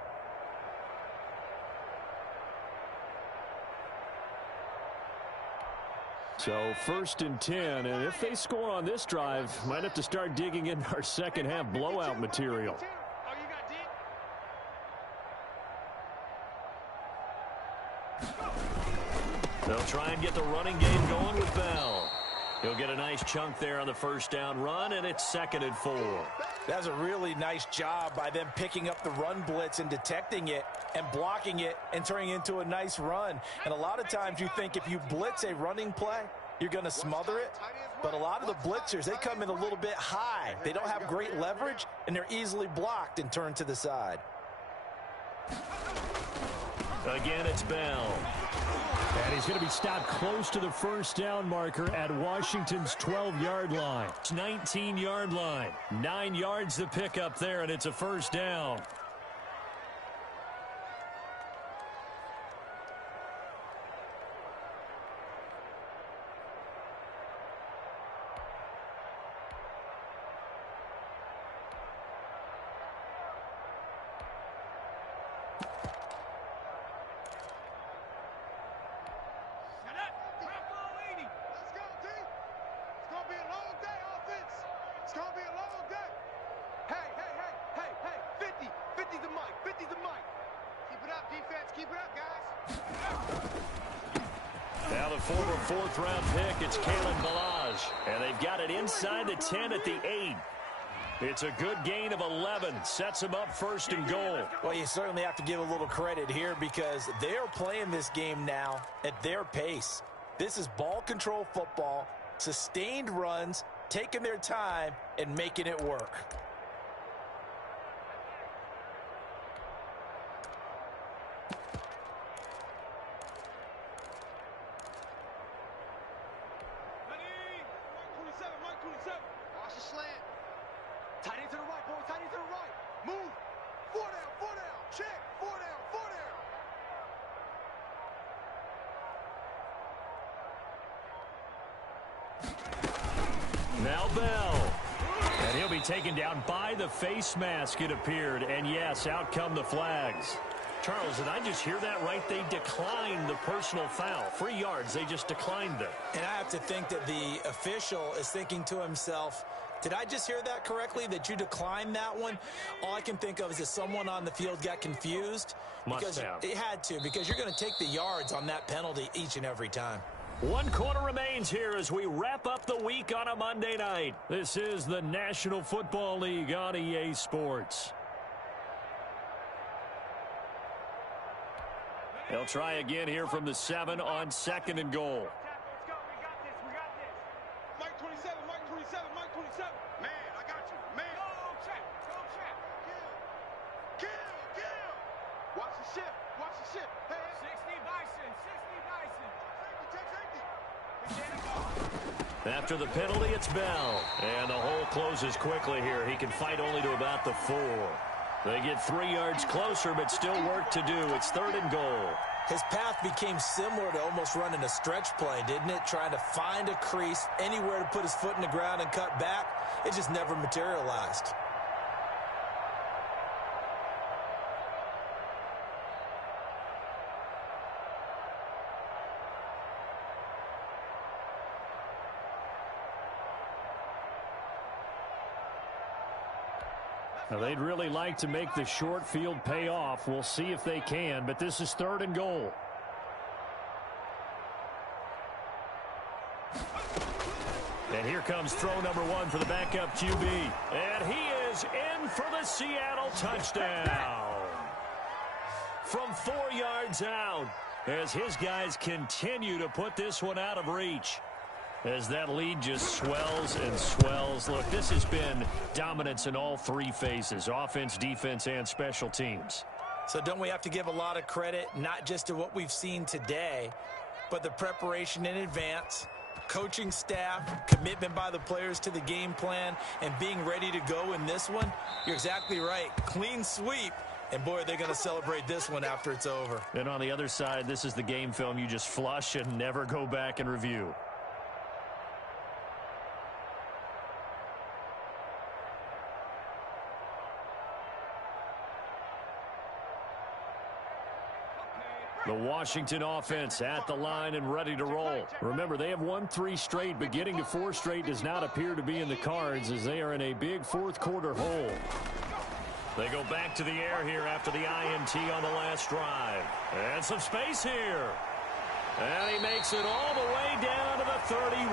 So 1st and 10, and if they score on this drive, might have to start digging in our second half blowout material. They'll try and get the running game going with Bell. He'll get a nice chunk there on the first down run, and it's 2nd and 4. That's a really nice job by them picking up the run blitz and detecting it and blocking it and turning it into a nice run. And a lot of times you think if you blitz a running play, you're going to smother it. But a lot of the blitzers, they come in a little bit high. They don't have great leverage, and they're easily blocked and turned to the side. Again, it's Bell. And he's going to be stopped close to the first down marker at Washington's 12-yard line. 19-yard line. 9 yards to pick up there, and it's a first down. Now the former 4th-round pick, it's Kalen Ballage. And they've got it inside the 10 at the 8. It's a good gain of 11. Sets them up 1st and goal. Well, you certainly have to give a little credit here because they're playing this game now at their pace. This is ball control football, sustained runs, taking their time, and making it work. Watch the slant. Tight end to the right, boys. Tight end to the right. Move. 4 down, 4 down. Check. 4 down, 4 down. Now Bell. And he'll be taken down by the face mask, it appeared. And yes, out come the flags. Charles, did I just hear that right? They declined the personal foul. 3 yards, they just declined it. And I have to think that the official is thinking to himself, did I just hear that correctly, that you declined that one? All I can think of is that someone on the field got confused. Must have. It had to, because you're going to take the yards on that penalty each and every time. 1 quarter remains here as we wrap up the week on a Monday night. This is the National Football League on EA Sports. They'll try again here from the 7 on 2nd and goal. Let's go. We got this. We got this. Mike 27. Mike 27. Mike 27. Man, I got you. Man. Go check. Go check. Kill. Kill. Kill. Watch the ship. Watch the ship. Hey. 60 Bison. 60 Bison. Safety. Safety. After the penalty, it's Bell. And the hole closes quickly here. He can fight only to about the 4. They get 3 yards closer, but still work to do. It's 3rd and goal. His path became similar to almost running a stretch play, didn't it? Trying to find a crease, anywhere to put his foot in the ground and cut back. It just never materialized. Now, they'd really like to make the short field pay off. We'll see if they can, but this is 3rd and goal. And here comes throw number 1 for the backup QB. And he is in for the Seattle touchdown. From 4 yards out, as his guys continue to put this one out of reach. As that lead just swells and swells. Look, this has been dominance in all 3 phases, offense, defense, and special teams. So don't we have to give a lot of credit, not just to what we've seen today, but the preparation in advance, coaching staff, commitment by the players to the game plan, and being ready to go in this one? You're exactly right. Clean sweep. And, boy, they're going to celebrate this one after it's over. And on the other side, this is the game film you just flush and never go back and review. The Washington offense at the line and ready to roll. Remember, they have won 3 straight, but getting to 4 straight does not appear to be in the cards as they are in a big fourth-quarter hole. They go back to the air here after the INT on the last drive. And some space here. And he makes it all the way down to the 31.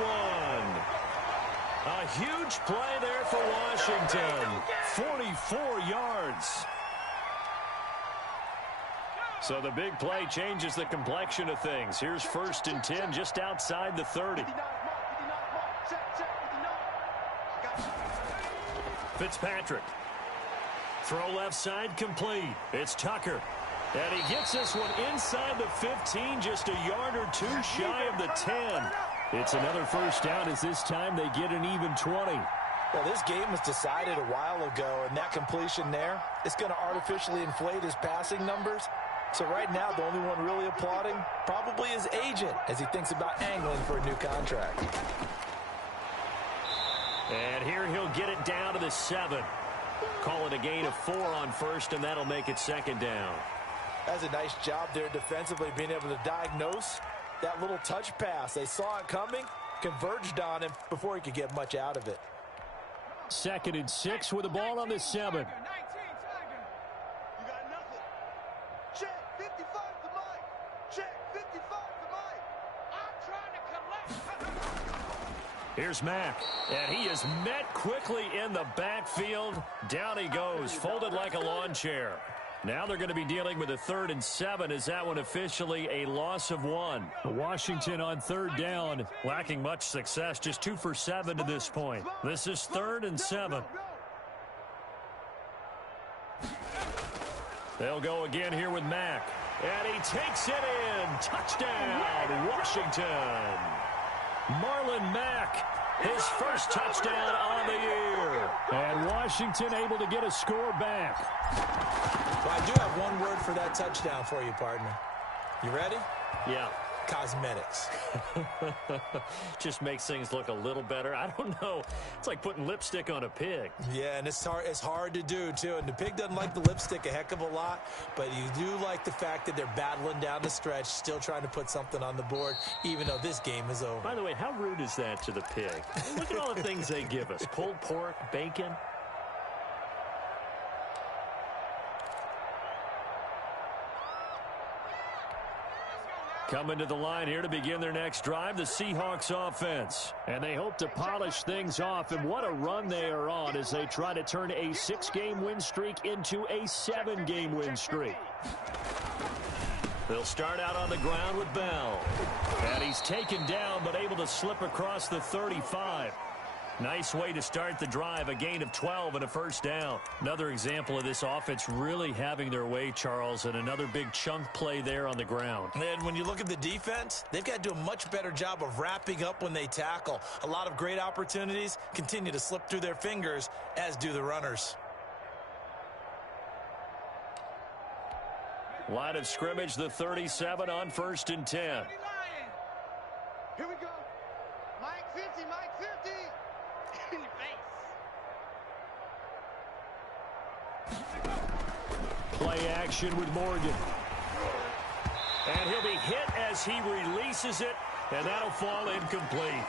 A huge play there for Washington. 44 yards. So the big play changes the complexion of things. Here's 1st and 10 just outside the 30. Fitzpatrick. Throw left side complete. It's Tucker. And he gets this one inside the 15, just a yard or 2 shy of the 10. It's another first down as this time they get an even 20. Well, this game was decided a while ago, and that completion there is going to artificially inflate his passing numbers. So right now, the only one really applauding probably his agent as he thinks about angling for a new contract. And here he'll get it down to the 7. Call it a gain of 4 on first, and that'll make it 2nd down. That's a nice job there defensively, being able to diagnose that little touch pass. They saw it coming, converged on him before he could get much out of it. 2nd and 6 with the ball on the 7. Here's Mack, and he is met quickly in the backfield. Down he goes, folded like a lawn chair. Now they're going to be dealing with a 3rd and 7. Is that one officially a loss of 1? Washington on 3rd down, lacking much success, just 2 for 7 to this point. This is 3rd and 7. They'll go again here with Mack, and he takes it in. Touchdown, Washington. Marlon Mack, his first touchdown on the year. And Washington able to get a score back. Well, I do have one word for that touchdown for you, partner. You ready? Yeah. Cosmetics. Just makes things look a little better. I don't know. It's like putting lipstick on a pig. Yeah, and it's hard to do, too. And the pig doesn't like the lipstick a heck of a lot, but you do like the fact that they're battling down the stretch, still trying to put something on the board, even though this game is over. By the way, how rude is that to the pig? Look at all the things they give us. Pulled pork, bacon. Coming to the line here to begin their next drive, the Seahawks offense. And they hope to polish things off, and what a run they are on as they try to turn a 6-game win streak into a 7-game win streak. They'll start out on the ground with Bell. And he's taken down, but able to slip across the 35. Nice way to start the drive, a gain of 12 and a first down. Another example of this offense really having their way, Charles, and another big chunk play there on the ground. And when you look at the defense, they've got to do a much better job of wrapping up when they tackle. A lot of great opportunities continue to slip through their fingers, as do the runners. Line of scrimmage, the 37 on 1st and 10. Here we go. Mike 50, Mike 50. In your face. Play action with Morgan. And he'll be hit as he releases it, and that'll fall incomplete.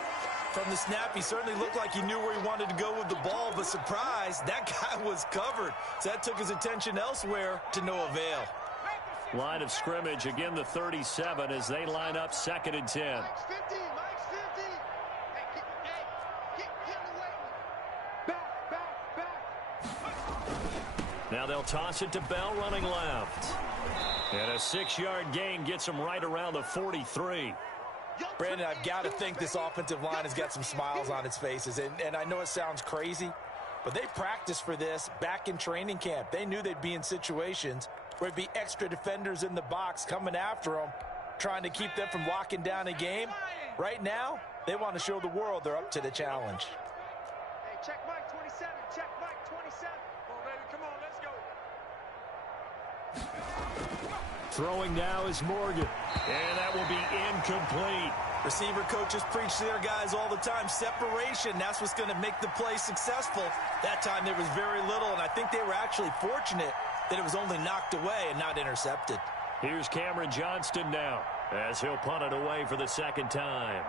From the snap, he certainly looked like he knew where he wanted to go with the ball, but surprise, that guy was covered. So that took his attention elsewhere to no avail. Line of scrimmage, again the 37 as they line up 2nd and 10. Mike's 50, Mike's 50. Hey, get him away. Back. Now they'll toss it to Bell running left. And a 6-yard gain gets him right around the 43. Brandon, I've got to think this offensive line has got some smiles on its faces. And I know it sounds crazy, but they practiced for this back in training camp. They knew they'd be in situations where it'd be extra defenders in the box coming after them, trying to keep them from locking down a game. Right now, they want to show the world they're up to the challenge. Hey, check Mike 27. Check Mike 27. Come on, baby. Come on, let's go. Throwing now is Morgan. And that will be incomplete. Receiver coaches preach to their guys all the time. Separation, that's what's going to make the play successful. That time there was very little, and I think they were actually fortunate that it was only knocked away and not intercepted. Here's Cameron Johnston now as he'll punt it away for the second time.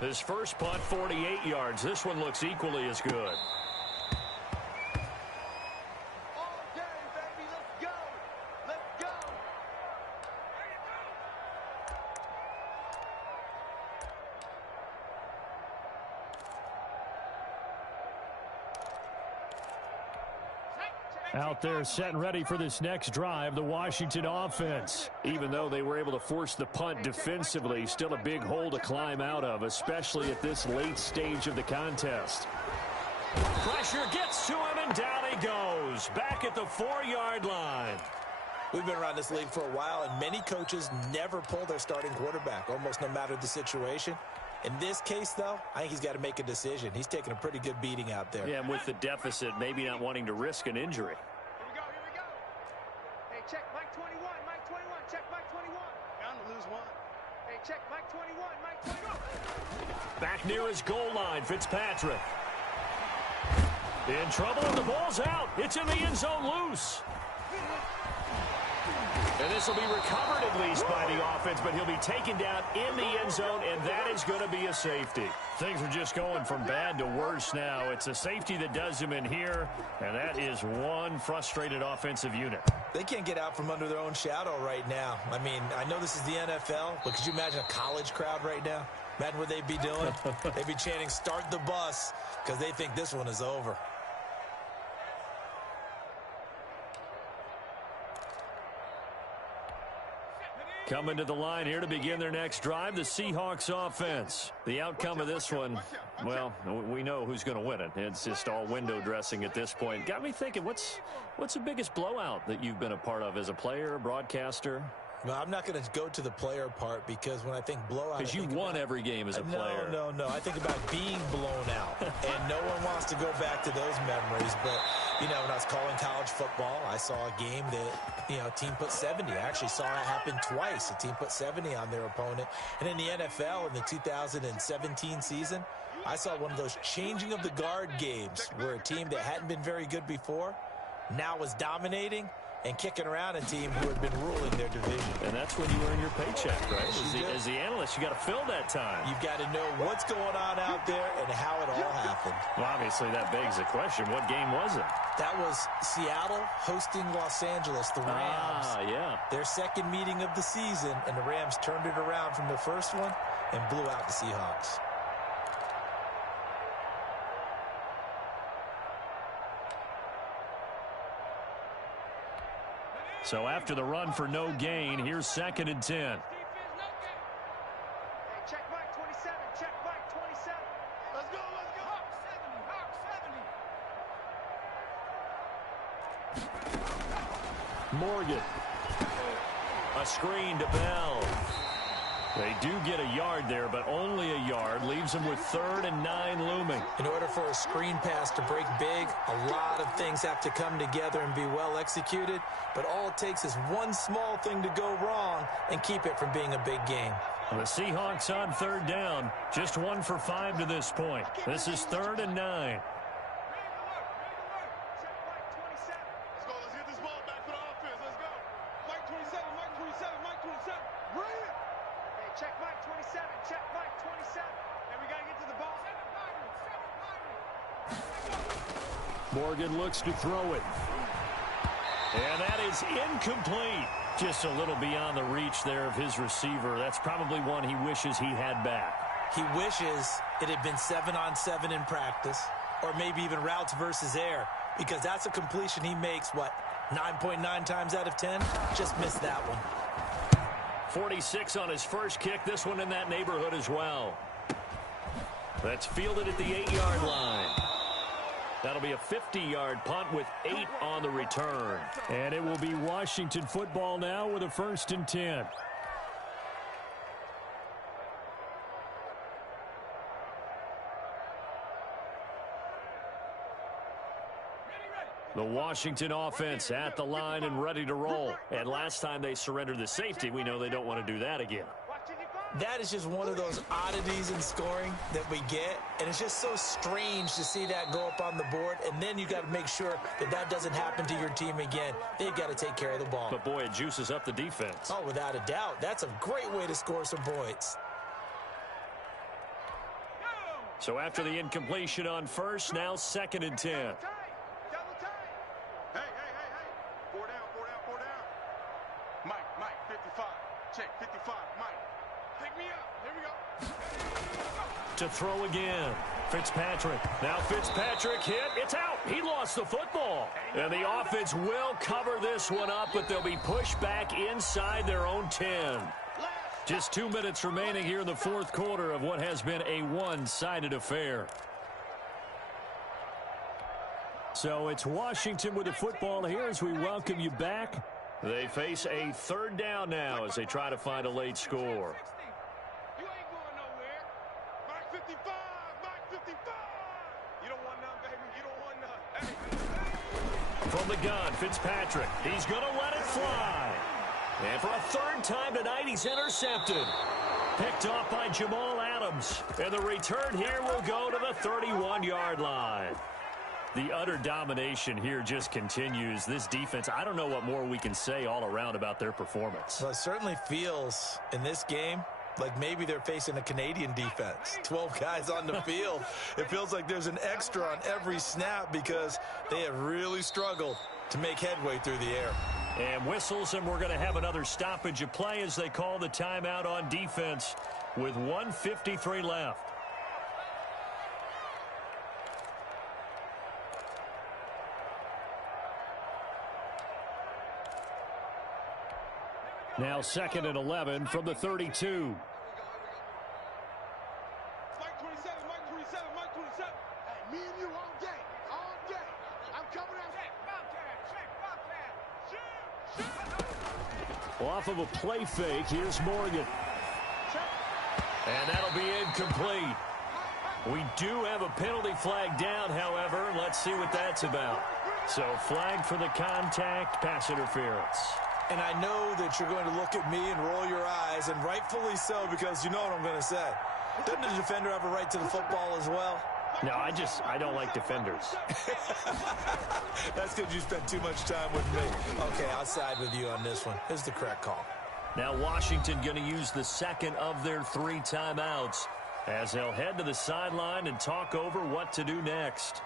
His first punt, 48 yards. This one looks equally as good. Out there set and ready for this next drive, the Washington offense. Even though they were able to force the punt defensively, still a big hole to climb out of, especially at this late stage of the contest. Pressure gets to him, and down he goes. Back at the 4-yard line. We've been around this league for a while, and many coaches never pull their starting quarterback, almost no matter the situation. In this case, though, I think he's got to make a decision. He's taking a pretty good beating out there. Yeah, and with the deficit, maybe not wanting to risk an injury. Here we go. Hey, check Mike 21, Mike 21, check Mike 21. Bound to lose one. Hey, check Mike 21, Mike 21. Back near his goal line, Fitzpatrick. In trouble, and the ball's out. It's in the end zone loose. And this will be recovered at least by the offense, but he'll be taken down in the end zone, and that is going to be a safety. Things are just going from bad to worse now. It's a safety that does him in here, and that is one frustrated offensive unit. They can't get out from under their own shadow right now. I mean, I know this is the NFL, but could you imagine a college crowd right now? Imagine what they'd be doing. They'd be chanting, "Start the bus," because they think this one is over. Coming to the line here to begin their next drive, the Seahawks offense. The outcome of this one, well, we know who's going to win it. It's just all window dressing at this point. Got me thinking, what's the biggest blowout that you've been a part of as a player, broadcaster? Well, I'm not going to go to the player part because when I think blowout... Because you won every game as a player. No. I think about being blown out. And no one wants to go back to those memories. But, you know, when I was calling college football, I saw a game that, you know, a team put 70. I actually saw it happen twice. A team put 70 on their opponent. And in the NFL in the 2017 season, I saw one of those changing of the guard games where a team that hadn't been very good before now was dominating and kicking around a team who had been ruling their division. And that's when you earn your paycheck, right? As the analyst, you got to fill that time. You've got to know what's going on out there and how it all happened. Well, obviously, that begs the question, what game was it? That was Seattle hosting Los Angeles, the Rams. Yeah. Their second meeting of the season, and the Rams turned it around from the first one and blew out the Seahawks. So after the run for no gain, here's 2nd and 10. Hey, check Mike 27, check Mike 27. Let's go. Hawk 70. Morgan. A screen to Bell. They do get a yard there, but only a yard. Leaves them with 3rd and 9 looming. In order for a screen pass to break big, a lot of things have to come together and be well executed. But all it takes is one small thing to go wrong and keep it from being a big game. The Seahawks on 3rd down. Just 1 for 5 to this point. This is 3rd and 9. Morgan looks to throw it. And that is incomplete. Just a little beyond the reach there of his receiver. That's probably one he wishes he had back. He wishes it had been 7-on-7 in practice, or maybe even routes versus air, because that's a completion he makes, 9.9 times out of 10? Just missed that one. 46 on his first kick. This one in that neighborhood as well. That's fielded at the 8-yard line. That'll be a 50-yard punt with 8 on the return. And it will be Washington football now with a 1st and 10. The Washington offense at the line and ready to roll. And last time they surrendered the safety, we know they don't want to do that again. That is just one of those oddities in scoring that we get, and it's just so strange to see that go up on the board, and then you got to make sure that that doesn't happen to your team again. They've got to take care of the ball. But, boy, it juices up the defense. Oh, without a doubt. That's a great way to score some points. So after the incompletion on first, now 2nd and 10. Double time. Hey. 4 down. Mike, 55. Check, 55, Mike. Pick me up. Here we go. To throw again. Fitzpatrick. Now Fitzpatrick hit. It's out. He lost the football. And the offense will cover this one up, but they'll be pushed back inside their own 10. Just 2 minutes remaining here in the 4th quarter of what has been a one-sided affair. So it's Washington with the football here as we welcome you back. They face a 3rd down now as they try to find a late score. You ain't going nowhere. Mike 55. You don't want none, baby. You don't want none. Hey. From the gun, Fitzpatrick. He's going to let it fly. And for a 3rd time tonight, he's intercepted. Picked off by Jamal Adams. And the return here will go to the 31-yard line. The utter domination here just continues. This defense, I don't know what more we can say all around about their performance. Well, it certainly feels in this game like maybe they're facing a Canadian defense. 12 guys on the field. It feels like there's an extra on every snap because they have really struggled to make headway through the air. And whistles, and we're going to have another stoppage of play as they call the timeout on defense with 1:53 left. Now 2nd and 11 from the 32. Mike 27. Hey, me and you all day. I'm coming out. Check, Bobcat. Off of a play fake, here's Morgan. And that'll be incomplete. We do have a penalty flag down, however. Let's see what that's about. So flag for the contact, pass interference. And I know that you're going to look at me and roll your eyes, and rightfully so, because you know what I'm going to say. Doesn't the defender have a right to the football as well? No, I don't like defenders. That's because you spent too much time with me. Okay, I'll side with you on this one. Here's the correct call. Now Washington going to use the 2nd of their 3 timeouts as they'll head to the sideline and talk over what to do next.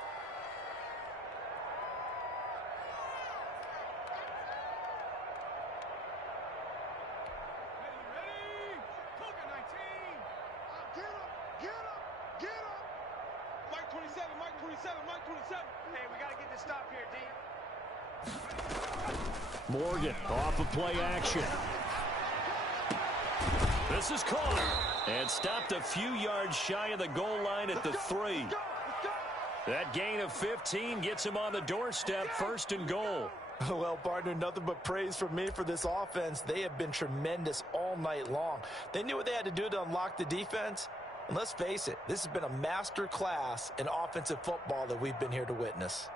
Morgan off of play action. This is caught and stopped a few yards shy of the goal line at the 3. That gain of 15 gets him on the doorstep, 1st and goal. Well, partner, nothing but praise from me for this offense. They have been tremendous all night long. They knew what they had to do to unlock the defense. And let's face it, this has been a master class in offensive football that we've been here to witness.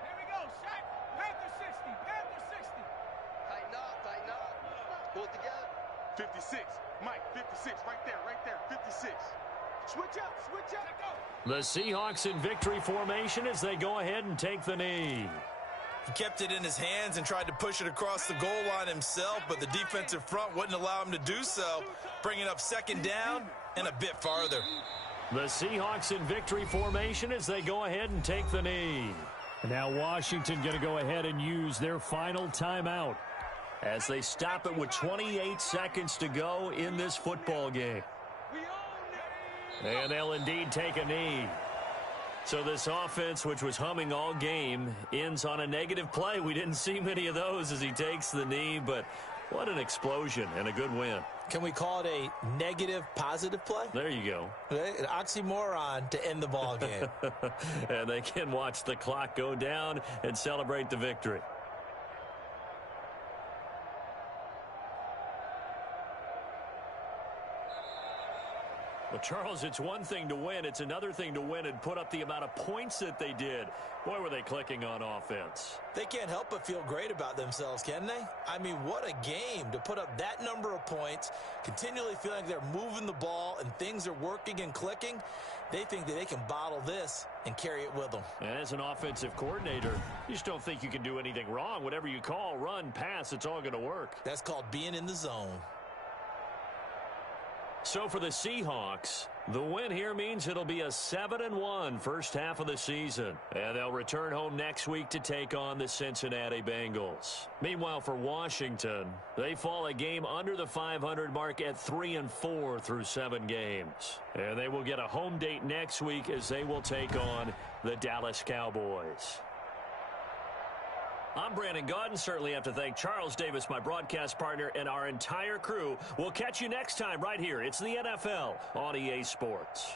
Here we go, Shaq. Panther 60. Tighten up. Pull it together. 56. Mike, 56. Right there. 56. Switch up. The Seahawks in victory formation as they go ahead and take the knee. He kept it in his hands and tried to push it across the goal line himself, but the defensive front wouldn't allow him to do so, bringing up 2nd down and a bit farther. The Seahawks in victory formation as they go ahead and take the knee. Now Washington going to go ahead and use their final timeout as they stop it with 28 seconds to go in this football game. And they'll indeed take a knee. So this offense, which was humming all game, ends on a negative play. We didn't see many of those as he takes the knee, but what an explosion and a good win. Can we call it a negative positive play? There you go. An oxymoron to end the ball game. And they can watch the clock go down and celebrate the victory. Well, Charles, it's one thing to win. It's another thing to win and put up the amount of points that they did. Boy, were they clicking on offense. They can't help but feel great about themselves, can they? I mean, what a game to put up that number of points, continually feeling like they're moving the ball and things are working and clicking. They think that they can bottle this and carry it with them. And as an offensive coordinator, you just don't think you can do anything wrong. Whatever you call, run, pass, it's all going to work. That's called being in the zone. So for the Seahawks, the win here means it'll be a 7-1 first half of the season. And they'll return home next week to take on the Cincinnati Bengals. Meanwhile, for Washington, they fall a game under the 500 mark at 3-4 through 7 games. And they will get a home date next week as they will take on the Dallas Cowboys. I'm Brandon Gaudin. Certainly have to thank Charles Davis, my broadcast partner, and our entire crew. We'll catch you next time right here. It's the NFL on EA Sports.